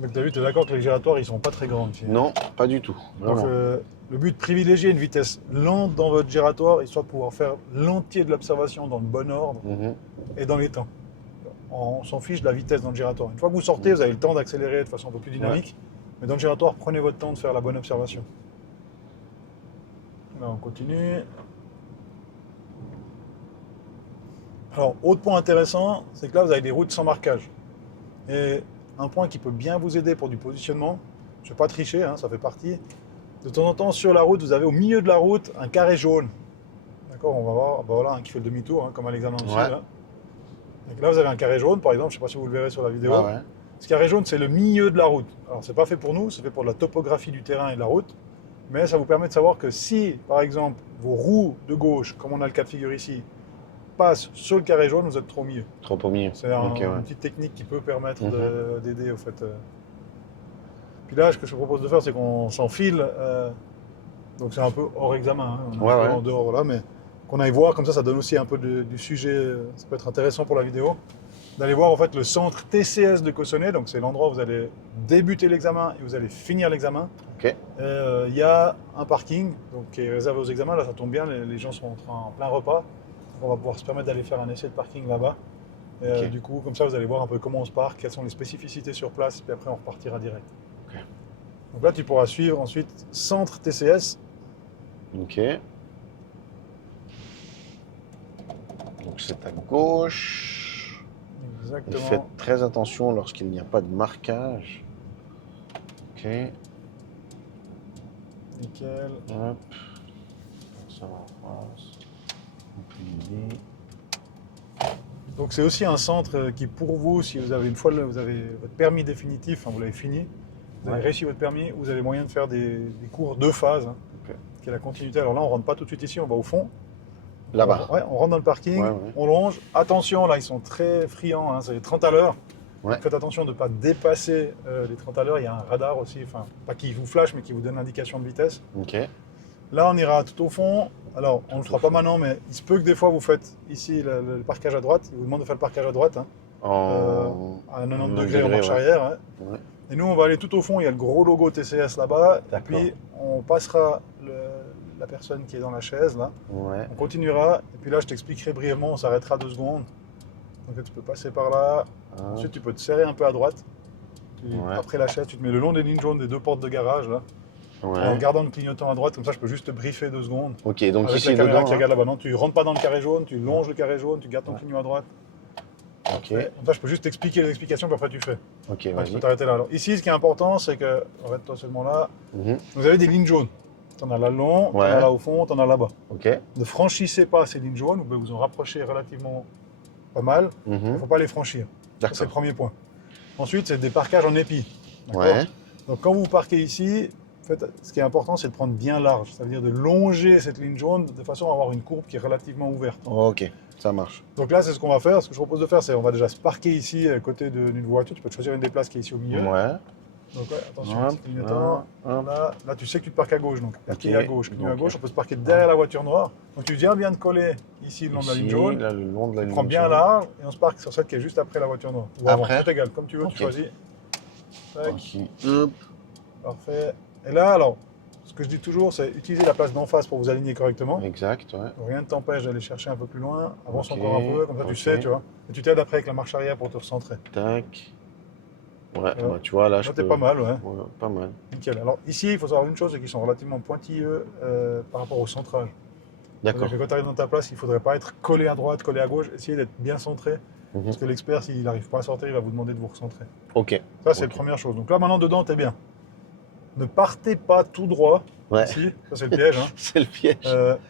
Donc tu as vu, tu es d'accord que les gyratoires, ils sont pas très grands ici. Non, pas du tout. Donc le but, privilégier une vitesse lente dans votre gyratoire, histoire de pouvoir faire l'entier de l'observation dans le bon ordre et dans les temps. On s'en fiche de la vitesse dans le gyratoire. Une fois que vous sortez, vous avez le temps d'accélérer de façon un peu plus dynamique. Mais dans le gyratoire, prenez votre temps de faire la bonne observation. Là, on continue. Alors, autre point intéressant, c'est que là, vous avez des routes sans marquage. Et un point qui peut bien vous aider pour du positionnement, je ne vais pas tricher, hein, ça fait partie. De temps en temps, sur la route, vous avez au milieu de la route un carré jaune. D'accord, on va voir, ben voilà, hein, qui fait le demi-tour, hein, comme à l'examen aussi. Là. Donc là, vous avez un carré jaune, par exemple, je ne sais pas si vous le verrez sur la vidéo. Ce carré jaune, c'est le milieu de la route. Alors, ce n'est pas fait pour nous, c'est fait pour la topographie du terrain et de la route. Mais ça vous permet de savoir que si, par exemple, vos roues de gauche, comme on a le cas de figure ici, passent sur le carré jaune, vous êtes trop au milieu. Trop au milieu. C'est une petite technique qui peut permettre d'aider, au fait. Puis là, ce que je vous propose de faire, c'est qu'on s'enfile. Donc c'est un peu hors examen, hein, on est un peu en dehors, là, mais qu'on aille voir, comme ça donne aussi un peu du sujet, ça peut être intéressant pour la vidéo, d'aller voir en fait le centre TCS de Cossonay, donc c'est l'endroit où vous allez débuter l'examen et vous allez finir l'examen. Il y a un parking donc, qui est réservé aux examens, là ça tombe bien, les gens sont en plein repas, on va pouvoir se permettre d'aller faire un essai de parking là-bas. Ok. Du coup, comme ça, vous allez voir un peu comment on se parque, quelles sont les spécificités sur place, puis après, on repartira direct. Ok. Donc là, tu pourras suivre ensuite centre TCS. Ok. Donc c'est à gauche. Et Exactement. faites très attention lorsqu'il n'y a pas de marquage. Ok. Nickel. Hop. Ça va en face. On peut y aller. Donc c'est aussi un centre qui, pour vous, si vous avez une fois vous avez votre permis définitif, hein, vous l'avez fini, vous avez Ouais. réussi votre permis, vous avez moyen de faire des cours de phase, hein, Ok. qui est la continuité. Alors là, on rentre pas tout de suite ici, on va au fond. Là-bas. Ouais, on rentre dans le parking, Ouais, ouais. on longe. Attention, là, ils sont très friands, hein, c'est 30 à l'heure. Ouais. Faites attention de ne pas dépasser les 30 à l'heure. Il y a un radar aussi, enfin, pas qui vous flash, mais qui vous donne l'indication de vitesse. Ok. Là, on ira tout au fond. Alors, on ne le fera au pas fond. maintenant, mais il se peut que des fois, vous faites ici le parquage à droite. Il vous demande de faire le parquage à droite, hein, à 90 degrés en marche ouais. arrière. Hein. Ouais. Et nous, on va aller tout au fond. Il y a le gros logo TCS là-bas. Et D'accord. puis, on passera la personne qui est dans la chaise, là. Ouais. On continuera. Et puis là, je t'expliquerai brièvement. On s'arrêtera 2 secondes. Donc, tu peux passer par là. Ah. Ensuite, tu peux te serrer un peu à droite. Ouais. Après la chaise, tu te mets le long des lignes jaunes des 2 portes de garage, là. En Ouais. gardant le clignotant à droite, comme ça je peux juste te briefer 2 secondes. Ok, donc Avec ici la caméra dedans. qui Hein. regarde là-bas. Non, tu rentres pas dans le carré jaune, tu longes le carré jaune, tu gardes ton Ouais. clignon à droite. Ok. Comme ça je peux juste t'expliquer les explications, puis après tu fais. Ok, Ouais, je vas-y. peux t'arrêter là. Alors ici, ce qui est important, c'est que, arrête-toi seulement là, Mhm. vous avez des lignes jaunes. T'en as là le long, t'en Ouais. as là au fond, t'en as là-bas. Ok. Ne franchissez pas ces lignes jaunes, vous pouvez vous en rapprocher relativement pas mal. Il ne Mhm. faut pas les franchir. Ça, c'est le D'accord. premier point. Ensuite, c'est des parquages en épi. D'accord. Ouais. Donc quand vous parquez ici, ce qui est important, c'est de prendre bien large. Ça veut dire de longer cette ligne jaune de façon à avoir une courbe qui est relativement ouverte. Ok, ça marche. Donc là, c'est ce qu'on va faire. Ce que je propose de faire, c'est on va déjà se parquer ici à côté d'une voiture. Tu peux te choisir une des places qui est ici au milieu. Ouais. Donc ouais, attention, Hop, petit clignotant. hop. Là, tu sais que tu te parques à gauche. Donc parquer Ok. à gauche, clignotant à Donc, gauche. On peut se parquer derrière la voiture noire. Donc tu viens bien de coller ici le long de la ligne Ici, jaune. là, le long de la Tu ligne prends bien jaune. large et on se parque sur celle qui est juste après la voiture noire. Ou avant, Après. c'est égal, comme tu veux, Ok. tu choisis. Tac. Ici. Hop. Parfait. Et là, alors, ce que je dis toujours, c'est utiliser la place d'en face pour vous aligner correctement. Exact, ouais. Rien ne t'empêche d'aller chercher un peu plus loin. Avance Ok, encore un peu, comme ça tu ok. sais, tu vois. Et tu t'aides après avec la marche arrière pour te recentrer. Tac. Ouais, Voilà. bah, tu vois, là, je Là, t'es peux... pas mal, ouais. Ouais, pas mal. Nickel. Alors, ici, il faut savoir une chose, c'est qu'ils sont relativement pointilleux par rapport au centrage. D'accord. C'est-à-dire que quand tu arrives dans ta place, il ne faudrait pas être collé à droite, collé à gauche. Essayez d'être bien centré. Mhm. Parce que l'expert, s'il n'arrive pas à sortir, il va vous demander de vous recentrer. Ok. Ça, c'est Ok. la première chose. Donc là, maintenant, dedans, tu es bien. Ne partez pas tout droit. Ouais. Ici, ça c'est le piège. Hein. C'est le piège.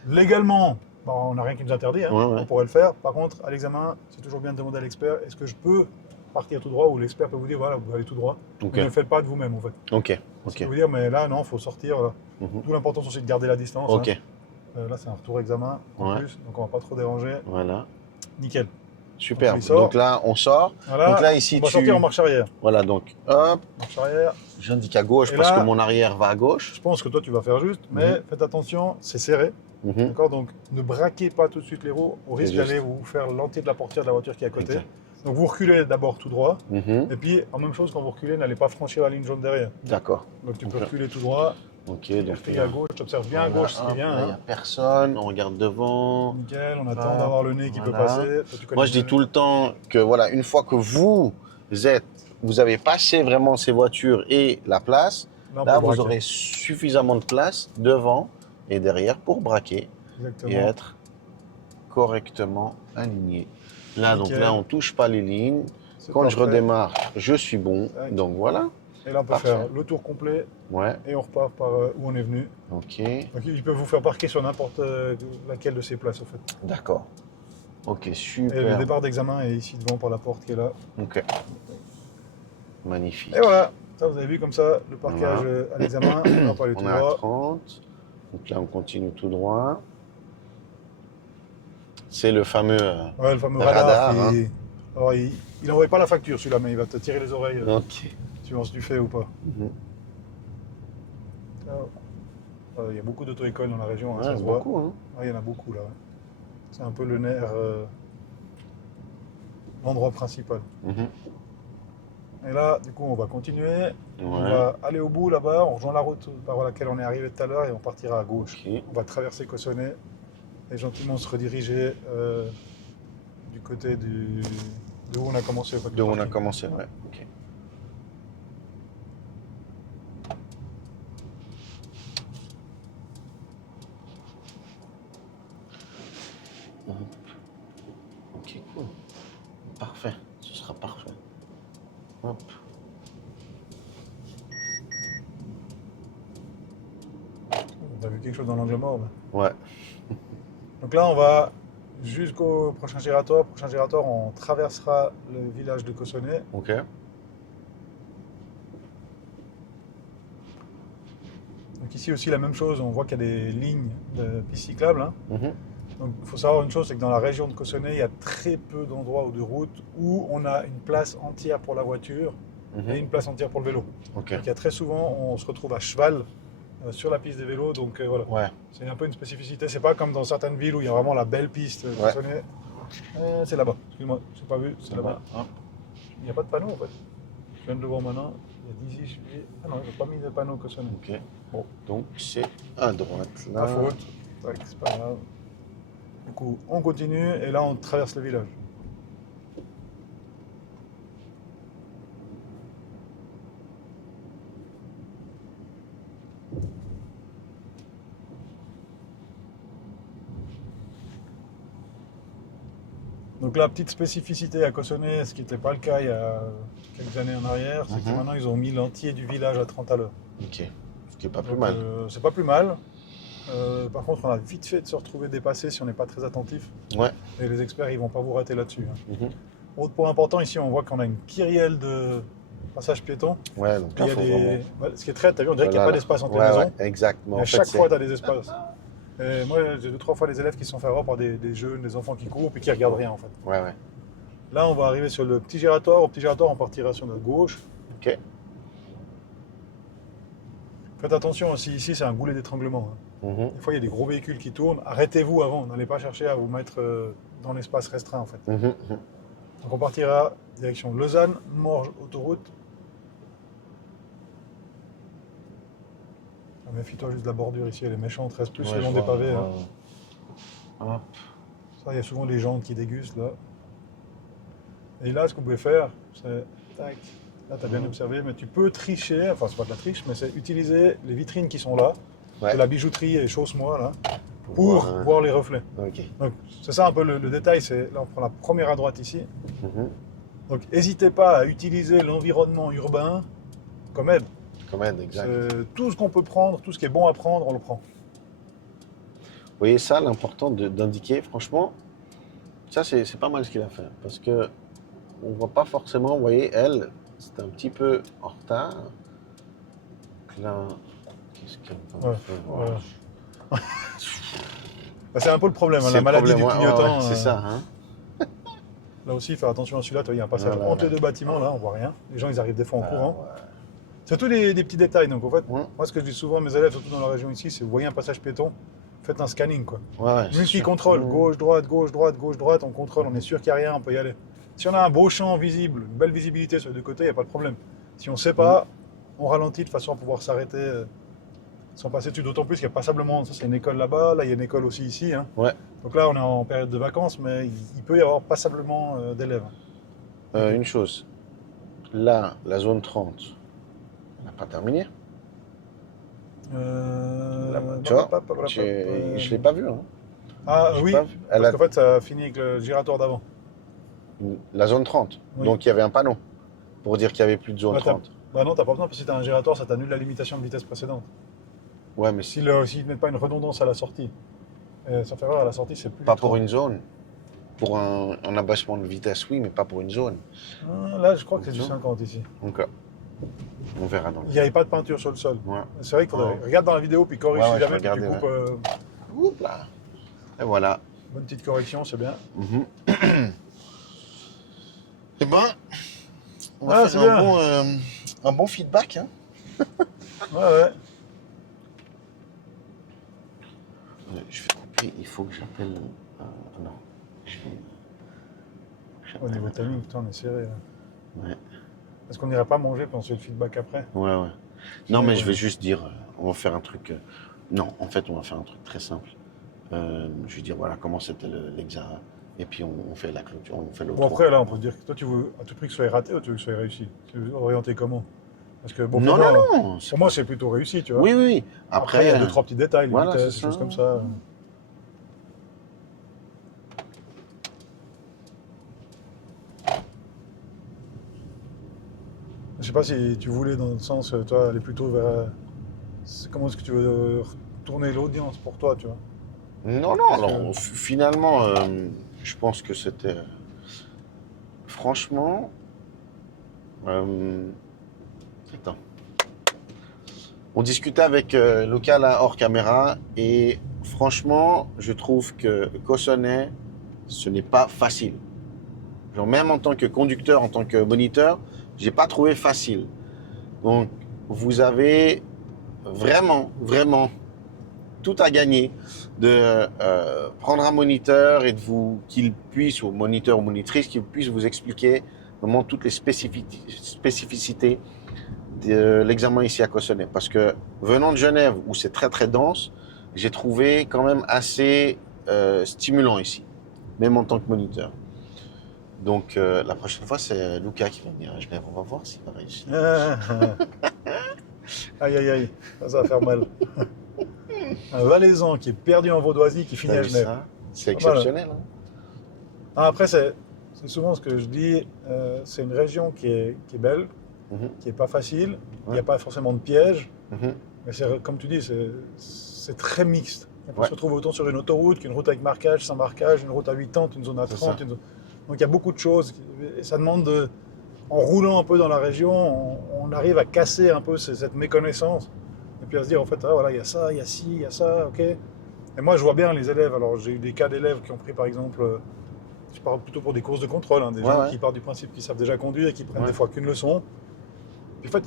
Légalement, bon, on n'a rien qui nous interdit, hein. Ouais, ouais. On pourrait le faire. Par contre, à l'examen, c'est toujours bien de demander à l'expert est-ce que je peux partir tout droit, ou l'expert peut vous dire voilà, vous pouvez aller tout droit. Ok. Mais ne le faites pas de vous-même en fait. Ok. Il Ok. peut vous dire mais là non, il faut sortir. Voilà. Mhm. D'où l'importance aussi de garder la distance. Ok. Hein. Là, c'est un retour examen en Ouais. plus, donc on va pas trop déranger. Voilà. Nickel. Superbe. Donc, il sort. Donc là, on sort. Voilà. Donc là, ici, on va sortir en marche arrière. Voilà, donc, hop. Marche arrière. J'indique à gauche Et parce là- que mon arrière va à gauche. Je pense que toi tu vas faire juste, mais Mhm. faites attention, c'est serré. Mhm. D'accord, donc ne braquez pas tout de suite les roues au risque juste. d'aller vous faire l'entier de la portière de la voiture qui est à côté. Exact. Donc vous reculez d'abord tout droit, Mhm. et puis en même chose quand vous reculez, n'allez pas franchir la ligne jaune derrière. D'accord. Donc tu peux Ok. reculer tout droit, Ok, donc puis à gauche, tu observes bien à voilà, gauche ce qui hop, vient. là, il n'y a Hein. personne, on regarde devant. Nickel, on attend Hop, d'avoir le nez qui peut voilà. passer. Toi, tu connais Moi, je dis bien. tout le temps que voilà, une fois que vous avez passé vraiment ces voitures et la place, Là, on là, peut vous braquer. aurez suffisamment de place devant et derrière pour braquer Exactement. et être correctement aligné. Là, donc Nickel. là, on touche pas les lignes. C'est Quand je parfait. redémarre, je suis bon. Tac. Donc voilà. Et là, on peut Parfait. faire le tour complet Ouais. et on repart par où on est venu. Ok. Donc il peut vous faire parquer sur n'importe laquelle de ces places, en fait. D'accord. Ok, Et le super. départ d'examen est ici devant par la porte qui est là. Ok. Magnifique. Et voilà, ça vous avez vu comme ça, le parquage Voilà. à l'examen, on va pas aller tout On est à droit. 30. Donc là, on continue tout droit. C'est le fameux. Ouais, le fameux Radar, radar qui... Alors, il n'envoie pas la facture celui-là, mais il va te tirer les oreilles Ok. suivant ce que tu fais ou pas. Mhm. Il y a beaucoup d'auto-écoles dans la région, hein, ça Ouais, se voit. beaucoup, hein. Ouais, il y en a beaucoup là. Ouais. C'est un peu le nerf, l'endroit principal. Mhm. Et là, du coup, on va continuer. On Ouais. va aller au bout là-bas, on rejoint la route par laquelle on est arrivé tout à l'heure et on partira à gauche. Ok. On va traverser Cossonay et gentiment se rediriger du côté de où on a commencé. En fait, De où on a commencé, ouais. Ok. Ok, cool. Parfait. Ce sera parfait. Hop. On a vu quelque chose dans l'angle mort. Ouais. Donc là, on va jusqu'au prochain giratoire. Prochain giratoire, on traversera le village de Cossonay. Ok. Donc ici aussi, la même chose. On voit qu'il y a des lignes de pistes cyclables. Hein. Mhm. Donc il faut savoir une chose, c'est que dans la région de Cossonay, il y a très peu d'endroits ou de routes où on a une place entière pour la voiture et une place entière pour le vélo. Ok. Donc il y a très souvent, on se retrouve à cheval sur la piste des vélos. Donc voilà. Ouais. C'est un peu une spécificité. C'est pas comme dans certaines villes où il y a vraiment la belle piste de Cossonay. C'est là-bas. Excuse-moi, j'ai pas vu. C'est là-bas. Il n'y a pas de panneau en fait. Je viens de le voir maintenant. Il y a 10 juillet. Ah non, ils n'ont pas mis de panneau Cossonay. Ok. Bon. Donc c'est à droite là. La faute. Tac, c'est pas grave. Du coup, on continue et là on traverse le village. Donc la petite spécificité à Cossonay, ce qui n'était pas le cas il y a quelques années en arrière, c'est que maintenant ils ont mis l'entier du village à 30 à l'heure. Ok. Ce qui est pas plus Donc, mal. c'est pas plus mal. Par contre, on a vite fait de se retrouver dépassé si on n'est pas très attentif. Ouais. Et les experts, ils vont pas vous rater là-dessus. Hein. Mhm. Autre point important, ici, on voit qu'on a une kyrielle de passage piéton. Ouais, donc Il là, y a faut des... vraiment... ouais, ce qui est très, t'as vu, on dirait qu'il n'y a Voilà. pas d'espace entre les Ouais, maisons. ouais, exactement. Et En à fait, chaque c'est- fois, tu as des espaces. Et moi, j'ai 2-3 fois les élèves qui se sont fait avoir par des jeunes, des enfants qui courent puis qui regardent rien en fait. Ouais, ouais. Là, on va arriver sur le petit giratoire. Au petit giratoire, on partira sur notre gauche. Ok. Faites attention aussi, ici, c'est un goulet d'étranglement. Hein. Mhm. Des fois, il y a des gros véhicules qui tournent. Arrêtez-vous avant. N'allez pas chercher à vous mettre dans l'espace restreint en fait. Mhm. Donc, on partira direction Lausanne, Morges, autoroute. Ah, méfie-toi juste de la bordure ici, elle est méchante. Reste plus Ouais, le long je des vois. pavés. Hein. Hop. Ça, il y a souvent des gens qui dégustent là. Et là, ce que vous pouvez faire, c'est. Tac. Là, tu as bien observé, mais tu peux tricher. Enfin, c'est pas de la triche, mais c'est utiliser les vitrines qui sont là, Ouais. de la bijouterie et chausse-moi là, pour Voir, voir les reflets. Ok. Donc, c'est ça un peu le détail. C'est là, on prend la première à droite ici. Mhm. Donc, n'hésitez pas à utiliser l'environnement urbain comme aide. Comme aide, exact. Tout ce qu'on peut prendre, tout ce qui est bon à prendre, on le prend. Vous voyez ça, l'important d'indiquer, franchement, ça c'est pas mal ce qu'il a fait. Parce que on voit pas forcément, vous voyez, elle, c'est un petit peu en retard. Donc là, qu'est-ce qu'elle va Ouais, faire voilà. Bah, c'est un peu le problème, hein, C'est la le maladie problème, du ouais, clignotant. ouais, c'est ça, hein. Là aussi, faire attention à celui-là. Il y a un passage Voilà, entre les ouais. deux bâtiments, là, on voit rien. Les gens, ils arrivent des fois en courant. Ouais. C'est tous des petits détails. Donc, en fait, Ouais. moi, ce que je dis souvent à mes élèves, surtout dans la région ici, c'est vous voyez un passage piéton, faites un scanning, quoi. Ouais, c'est sûr. Multi-contrôle, gauche, droite, gauche, droite, gauche, droite, on contrôle, on est sûr qu'il n'y a rien, on peut y aller. Si on a un beau champ visible, une belle visibilité sur les deux côtés, il n'y a pas de problème. Si on ne sait pas, on ralentit de façon à pouvoir s'arrêter sans passer dessus. D'autant plus qu'il y a passablement, ça c'est une école là-bas, là il y a une école aussi ici. Hein. Ouais. Donc là on est en période de vacances, mais il peut y avoir passablement d'élèves. Une chose, là, la zone 30, elle n'a pas terminé. Tu vois, je ne l'ai pas vu. Hein. Ah J'ai oui, pas vu. parce qu'en fait ça a fini avec le giratoire d'avant. La zone 30. Oui. Donc il y avait un panneau pour dire qu'il n'y avait plus de zone Bah, 30. Bah non, t'as pas besoin, parce que si t'as un giratoire, ça t'annule la limitation de vitesse précédente. Ouais, mais S'ils ne mettent pas une redondance à la sortie, ça fait erreur à la sortie, c'est plus. pas pour une zone. Pour un abaissement de vitesse, oui, mais pas pour une zone. Ah, là, je crois que c'est du 50 ici. Donc, on verra dans le. Il n'y avait pas de peinture sur le sol. Ouais. C'est vrai qu'il faudrait. Regarde dans la vidéo, puis corrige Ouais, si ouais, je jamais, vais puis tu regarder, coupes. Oups là. Et voilà. Bonne petite correction, c'est bien. Eh ben, on va Ah, faire c'est bien. un bon feedback. Hein. Ouais. Je vais couper, il faut que j'appelle. Non. Au niveau timing, putain, on est serré. Là. Ouais. Est-ce qu'on n'irait pas manger, puis on se fait le feedback après? Ouais. Non, mais je vais juste dire, on va faire un truc. Non, en fait, on va faire un truc très simple. Je lui dis voilà comment c'était l'examen. Et puis on fait la clôture, on fait l'autre. Bon, après, là, on peut dire que toi, tu veux à tout prix que ce soit raté ou tu veux que ce soit réussi? Tu veux orienter comment? Parce que, bon, Non, non, non. pour moi, c'est plutôt réussi, tu vois. Oui, oui, oui. Après, il y a Après, deux, trois petits détails, les voilà, c'est vitesses, des ça. choses comme ça. Je sais pas si tu voulais, dans le sens, toi, aller plutôt vers. Comment est-ce que tu veux tourner l'audience pour toi, tu vois? Non, non. Parce que. Alors, finalement, je pense que c'était. Franchement. Attends. On discutait avec Luca là, hors caméra et franchement, je trouve que Cossonay, ce n'est pas facile. Genre, même en tant que conducteur, en tant que moniteur, j'ai pas trouvé facile. Donc, vous avez vraiment, vraiment tout à gagner de prendre un moniteur et de vous qu'il puisse, ou moniteur ou monitrice, qu'il puisse vous expliquer vraiment toutes les spécificités de l'examen ici à Cossonay. Parce que venant de Genève, où c'est très très dense, j'ai trouvé quand même assez stimulant ici, même en tant que moniteur. Donc la prochaine fois, c'est Luca qui va venir à Genève. On va voir s'il va réussir. Aïe, aïe, aïe, ça va faire mal. Un Valaisan qui est perdu en Vaudoisie qui finit T'as à vu Genève. ça? C'est exceptionnel. Hein? Ah, après, c'est souvent ce que je dis, c'est une région qui est belle, qui n'est pas facile, il n'y a Ouais. pas forcément de pièges, Mhm. mais comme tu dis, c'est très mixte. On peut Ouais. se retrouver autant sur une autoroute qu'une route avec marquage, sans marquage, une route à 80, une zone à C'est 30. ça. Donc il y a beaucoup de choses. Et ça demande en roulant un peu dans la région, on arrive à casser un peu cette méconnaissance. Et puis à se dire, en fait, ah, voilà, il y a ça, il y a ci, il y a ça, ok. Et moi, je vois bien les élèves. Alors, j'ai eu des cas d'élèves qui ont pris, par exemple, je parle plutôt pour des courses de contrôle, hein, des Ouais, gens ouais. qui partent du principe qu'ils savent déjà conduire et qui prennent Ouais. des fois qu'une leçon. Puis en fait,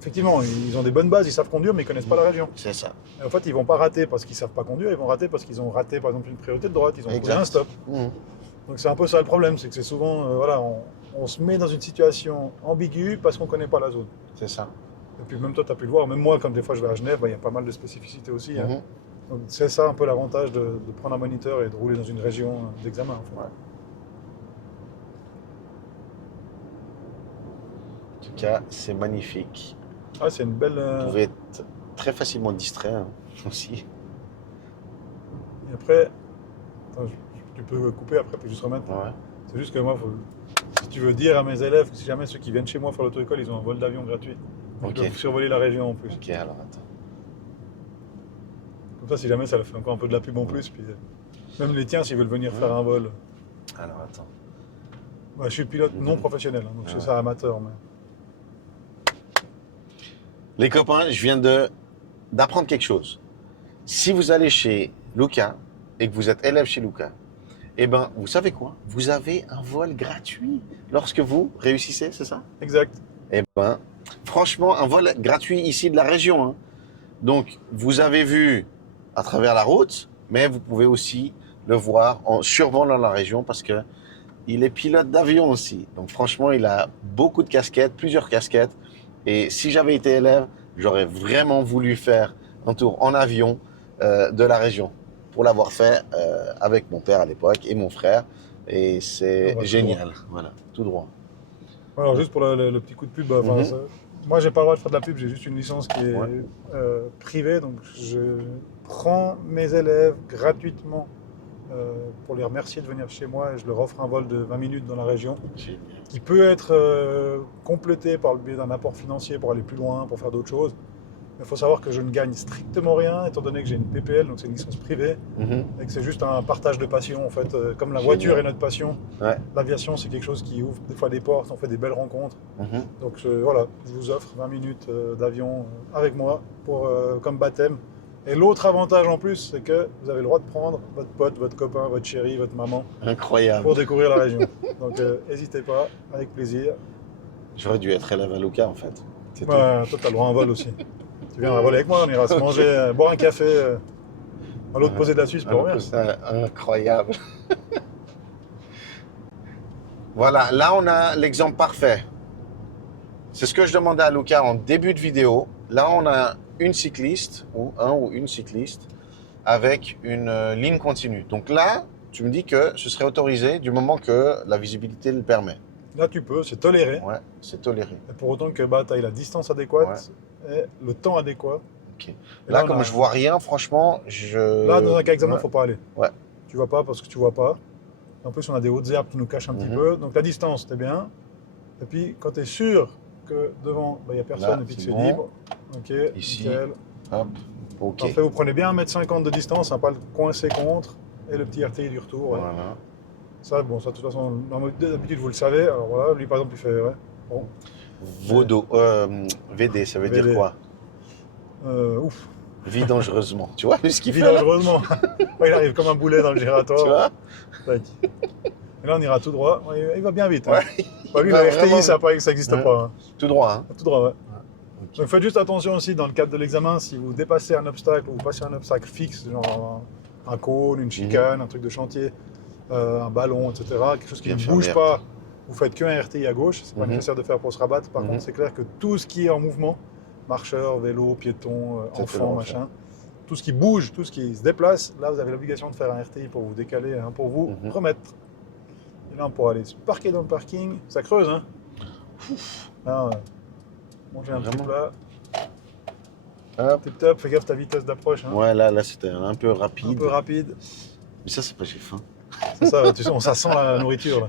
effectivement, ils ont des bonnes bases, ils savent conduire, mais ils connaissent pas la région. C'est ça. Et en fait, ils vont pas rater parce qu'ils savent pas conduire, ils vont rater parce qu'ils ont raté, par exemple, une priorité de droite, ils ont posé Exact. un stop. Mhm. Donc c'est un peu ça le problème, c'est que c'est souvent, voilà, on se met dans une situation ambiguë parce qu'on connaît pas la zone. C'est ça. Et puis même toi, tu as pu le voir, même moi, quand des fois je vais à Genève, il y a pas mal de spécificités aussi. Hein. Mhm. Donc c'est ça un peu l'avantage de prendre un moniteur et de rouler dans une région d'examen. En fait. Ouais. En tout cas, c'est magnifique. Ah, c'est une belle. Vous pouvez être très facilement distrait hein, aussi. Et après, attends, tu peux couper après, puis juste remettre. Ouais. C'est juste que moi, si tu veux dire à mes élèves que si jamais ceux qui viennent chez moi faire l'auto-école, ils ont un vol d'avion gratuit. Donc Ok. ils peuvent survoler la région en plus. Ok, alors attends. Comme ça, si jamais ça leur fait encore un peu de la pub en plus, puis même les tiens, s'ils veulent venir faire un vol. Alors attends. Bah, je suis pilote non professionnel, hein, donc je fais ça amateur. Mais... Les copains, je viens d'apprendre quelque chose. Si vous allez chez Luca et que vous êtes élève chez Luca, eh ben, vous savez quoi? Vous avez un vol gratuit lorsque vous réussissez, c'est ça? Exact. Eh ben, franchement, un vol gratuit ici de la région. Hein. Donc, vous avez vu à travers la route, mais vous pouvez aussi le voir en survolant la région parce que il est pilote d'avion aussi. Donc, franchement, il a beaucoup de casquettes, plusieurs casquettes. Et si j'avais été élève, j'aurais vraiment voulu faire un tour en avion de la région pour l'avoir fait avec mon père à l'époque et mon frère. Et c'est génial. Voilà, tout droit. Alors, juste pour le petit coup de pub, moi, j'ai pas le droit de faire de la pub, j'ai juste une licence qui est privée. Donc, je prends mes élèves gratuitement pour les remercier de venir chez moi et je leur offre un vol de 20 minutes dans la région Génial. qui peut être complété par le biais d'un apport financier pour aller plus loin, pour faire d'autres choses. Il faut savoir que je ne gagne strictement rien étant donné que j'ai une PPL, donc c'est une licence privée, et que c'est juste un partage de passion en fait. Comme la voiture est notre passion, l'aviation c'est quelque chose qui ouvre des fois des portes, on fait des belles rencontres. Donc voilà, je vous offre 20 minutes d'avion avec moi pour, comme baptême. Et l'autre avantage en plus, c'est que vous avez le droit de prendre votre pote, votre copain, votre chérie, votre maman Incroyable. pour découvrir la région. Donc n'hésitez pas, avec plaisir. J'aurais dû être élève à Luca en fait. Toi, tu as le droit à un vol aussi. Tu viens voler avec moi, on ira se manger, boire un café à l'autre posé de la Suisse pour rien. Incroyable. Voilà, là on a l'exemple parfait. C'est ce que je demandais à Luca en début de vidéo. Là on a une cycliste, ou un ou une cycliste, avec une ligne continue. Donc là, tu me dis que ce serait autorisé du moment que la visibilité le permet. Là, tu peux, c'est toléré. Ouais, c'est toléré. Et pour autant que bah, tu aies la distance adéquate et le temps adéquat. Ok. Et Là, on comme a- je vois rien, franchement, Là, dans un cas examen, il Ouais. ne faut pas aller. Ouais. Tu vois pas parce que tu vois pas. En plus, on a des hautes herbes qui nous cachent un petit peu. Donc la distance, c'était bien. Et puis, quand tu es sûr que devant, il n'y a personne Là, et puis que c'est c'est bon. libre, ok, Ici. nickel. Hop, ok. Parfait, vous prenez bien 1,50 m de distance, hein, pas le coincer contre, et le petit RTI du retour. Ouais. Voilà. Ça, bon, ça, de toute façon, d'habitude, vous le savez. Alors voilà, lui, par exemple, il fait, ouais, bon, Vodo, VD, ça veut VD. dire quoi? Ouf, Vie dangereusement. Tu vois ce qu'il vit fait là? dangereusement. Ouais, il arrive comme un boulet dans le Tu giratoire. vois? Tac. Et là, on ira tout droit. Ouais, il va bien vite. Hein. Ouais. Bah, lui, Il va le RTI, vraiment ça n'existe Ouais. pas. Hein. Tout droit, hein? Tout droit, ouais. Ok. Donc faites juste attention aussi dans le cadre de l'examen, si vous dépassez un obstacle ou vous passez un obstacle fixe, genre un cône, une chicane, un truc de chantier, un ballon, etc., quelque chose qui Bien ne faire bouge vert. pas, vous faites qu'un RTI à gauche, c'est pas Mhm. nécessaire de faire pour se rabattre. Par Mhm. contre, c'est clair que tout ce qui est en mouvement, marcheur, vélo, piéton, Ça, tu le enfant, refais. machin, tout ce qui bouge, tout ce qui se déplace, là vous avez l'obligation de faire un RTI pour vous décaler, pour vous Mhm. remettre. Et là on pourra aller se parquer dans le parking, ça creuse, hein. Là, manger un petit Vraiment. plat. Hop. Tip top, fais gaffe ta vitesse d'approche. Hein. Ouais, là c'était un peu Un rapide. peu rapide. Mais ça, c'est pas j'ai faim. C'est ça, tu sais, ça sent la nourriture. Là.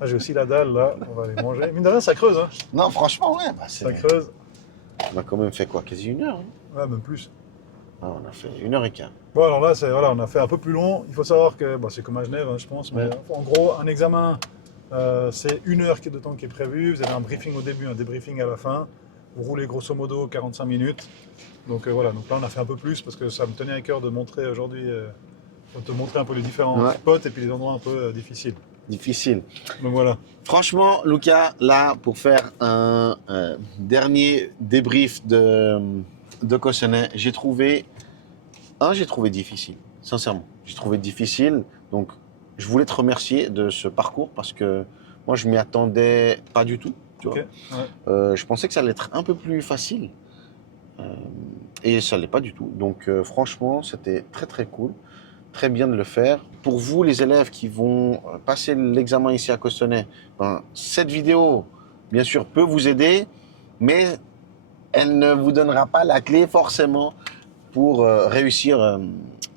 Là, j'ai aussi la dalle, là, on va aller manger. Mine de rien, ça creuse, hein. Non, franchement, ouais. Bah, Ça creuse. on a quand même fait quoi? Quasi 1 heure. Hein? Ouais, même plus. Ah, on a fait 1h15. Bon, alors là, voilà, on a fait un peu plus long. Il faut savoir que, bon, c'est comme à Genève, hein, je pense, mais Ouais. en gros, un examen, c'est 1 heure de temps qui est prévu. Vous avez un briefing au début, un débriefing à la fin. Vous roulez grosso modo 45 minutes. Donc voilà, donc là, on a fait un peu plus parce que ça me tenait à cœur de montrer aujourd'hui, de te montrer un peu les différents Ouais. spots et puis les endroits un peu difficiles. Difficile. Donc voilà. Franchement, Lucas, là, pour faire un dernier débrief de Cossonay, j'ai trouvé difficile, sincèrement. J'ai trouvé difficile. Donc, je voulais te remercier de ce parcours parce que moi, je m'y attendais pas du tout. Tu vois. Ok, ouais. Je pensais que ça allait être un peu plus facile. Et ça ne l'est pas du tout. Donc, franchement, c'était très, très cool. Très bien de le faire. Pour vous, les élèves qui vont passer l'examen ici à Cossonay, cette vidéo, bien sûr, peut vous aider, mais elle ne vous donnera pas la clé forcément pour réussir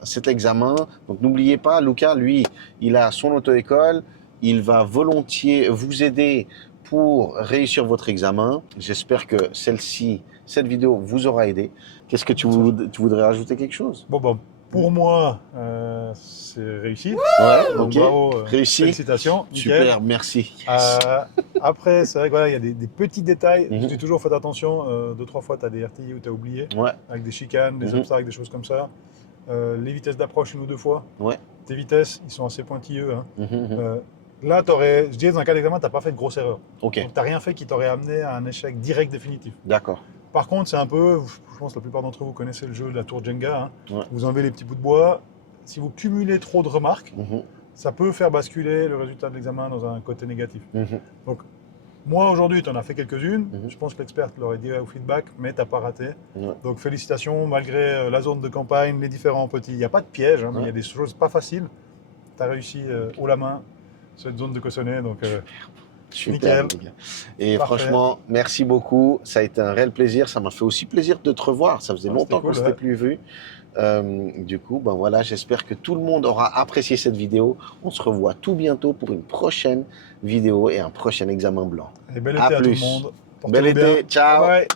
cet examen. Donc, n'oubliez pas, Lucas, lui, il a son auto-école. Il va volontiers vous aider pour réussir votre examen. J'espère que cette vidéo vous aura aidé. Qu'est-ce que tu voudrais rajouter quelque chose? Bon, pour moi, c'est réussi. Ouais, Donc, ok. bravo, Réussi. félicitations. Nickel. Super, merci. Après, c'est vrai qu'il y a des petits détails. Mhm. Je dis toujours, faites attention. 2-3 fois, tu as des RTI où tu as oublié, Ouais, avec des chicanes, des Mhm. obstacles, des choses comme ça. Les vitesses d'approche, 1 ou 2 fois. ouais. Tes vitesses, ils sont assez pointilleux. Hein. Mhm. Là, je dirais, dans un cas d'examen, tu n'as pas fait de grosse erreur. Ok, Donc, tu n'as rien fait qui t'aurait amené à un échec direct définitif. d'accord. Par contre, c'est un peu, je pense que la plupart d'entre vous connaissez le jeu de la tour Jenga. Hein. Ouais. Vous enlevez les petits bouts de bois. Si vous cumulez trop de remarques, Mhm. ça peut faire basculer le résultat de l'examen dans un côté négatif. Mhm. Moi, aujourd'hui, tu en as fait quelques-unes. Mhm. Je pense que l'expert l'aurait dit au feedback, mais tu n'as pas raté. Ouais. Donc, félicitations, malgré la zone de campagne, les différents petits. Il n'y a pas de piège, hein, mais il y a Ouais. des choses pas faciles. Tu as réussi haut la main cette zone de Cossonay. Donc, Super, nickel. les gars. Et Parfait. franchement, merci beaucoup. Ça a été un réel plaisir. Ça m'a fait aussi plaisir de te revoir. Ça faisait Ah, longtemps c'était qu'on cool, ne s'était ouais. plus vu. Du coup, ben voilà, j'espère que tout le monde aura apprécié cette vidéo. On se revoit tout bientôt pour une prochaine vidéo et un prochain examen blanc. et bel À été à tout le plus. monde. Bel Portez-vous bien. été, ciao. Bye bye.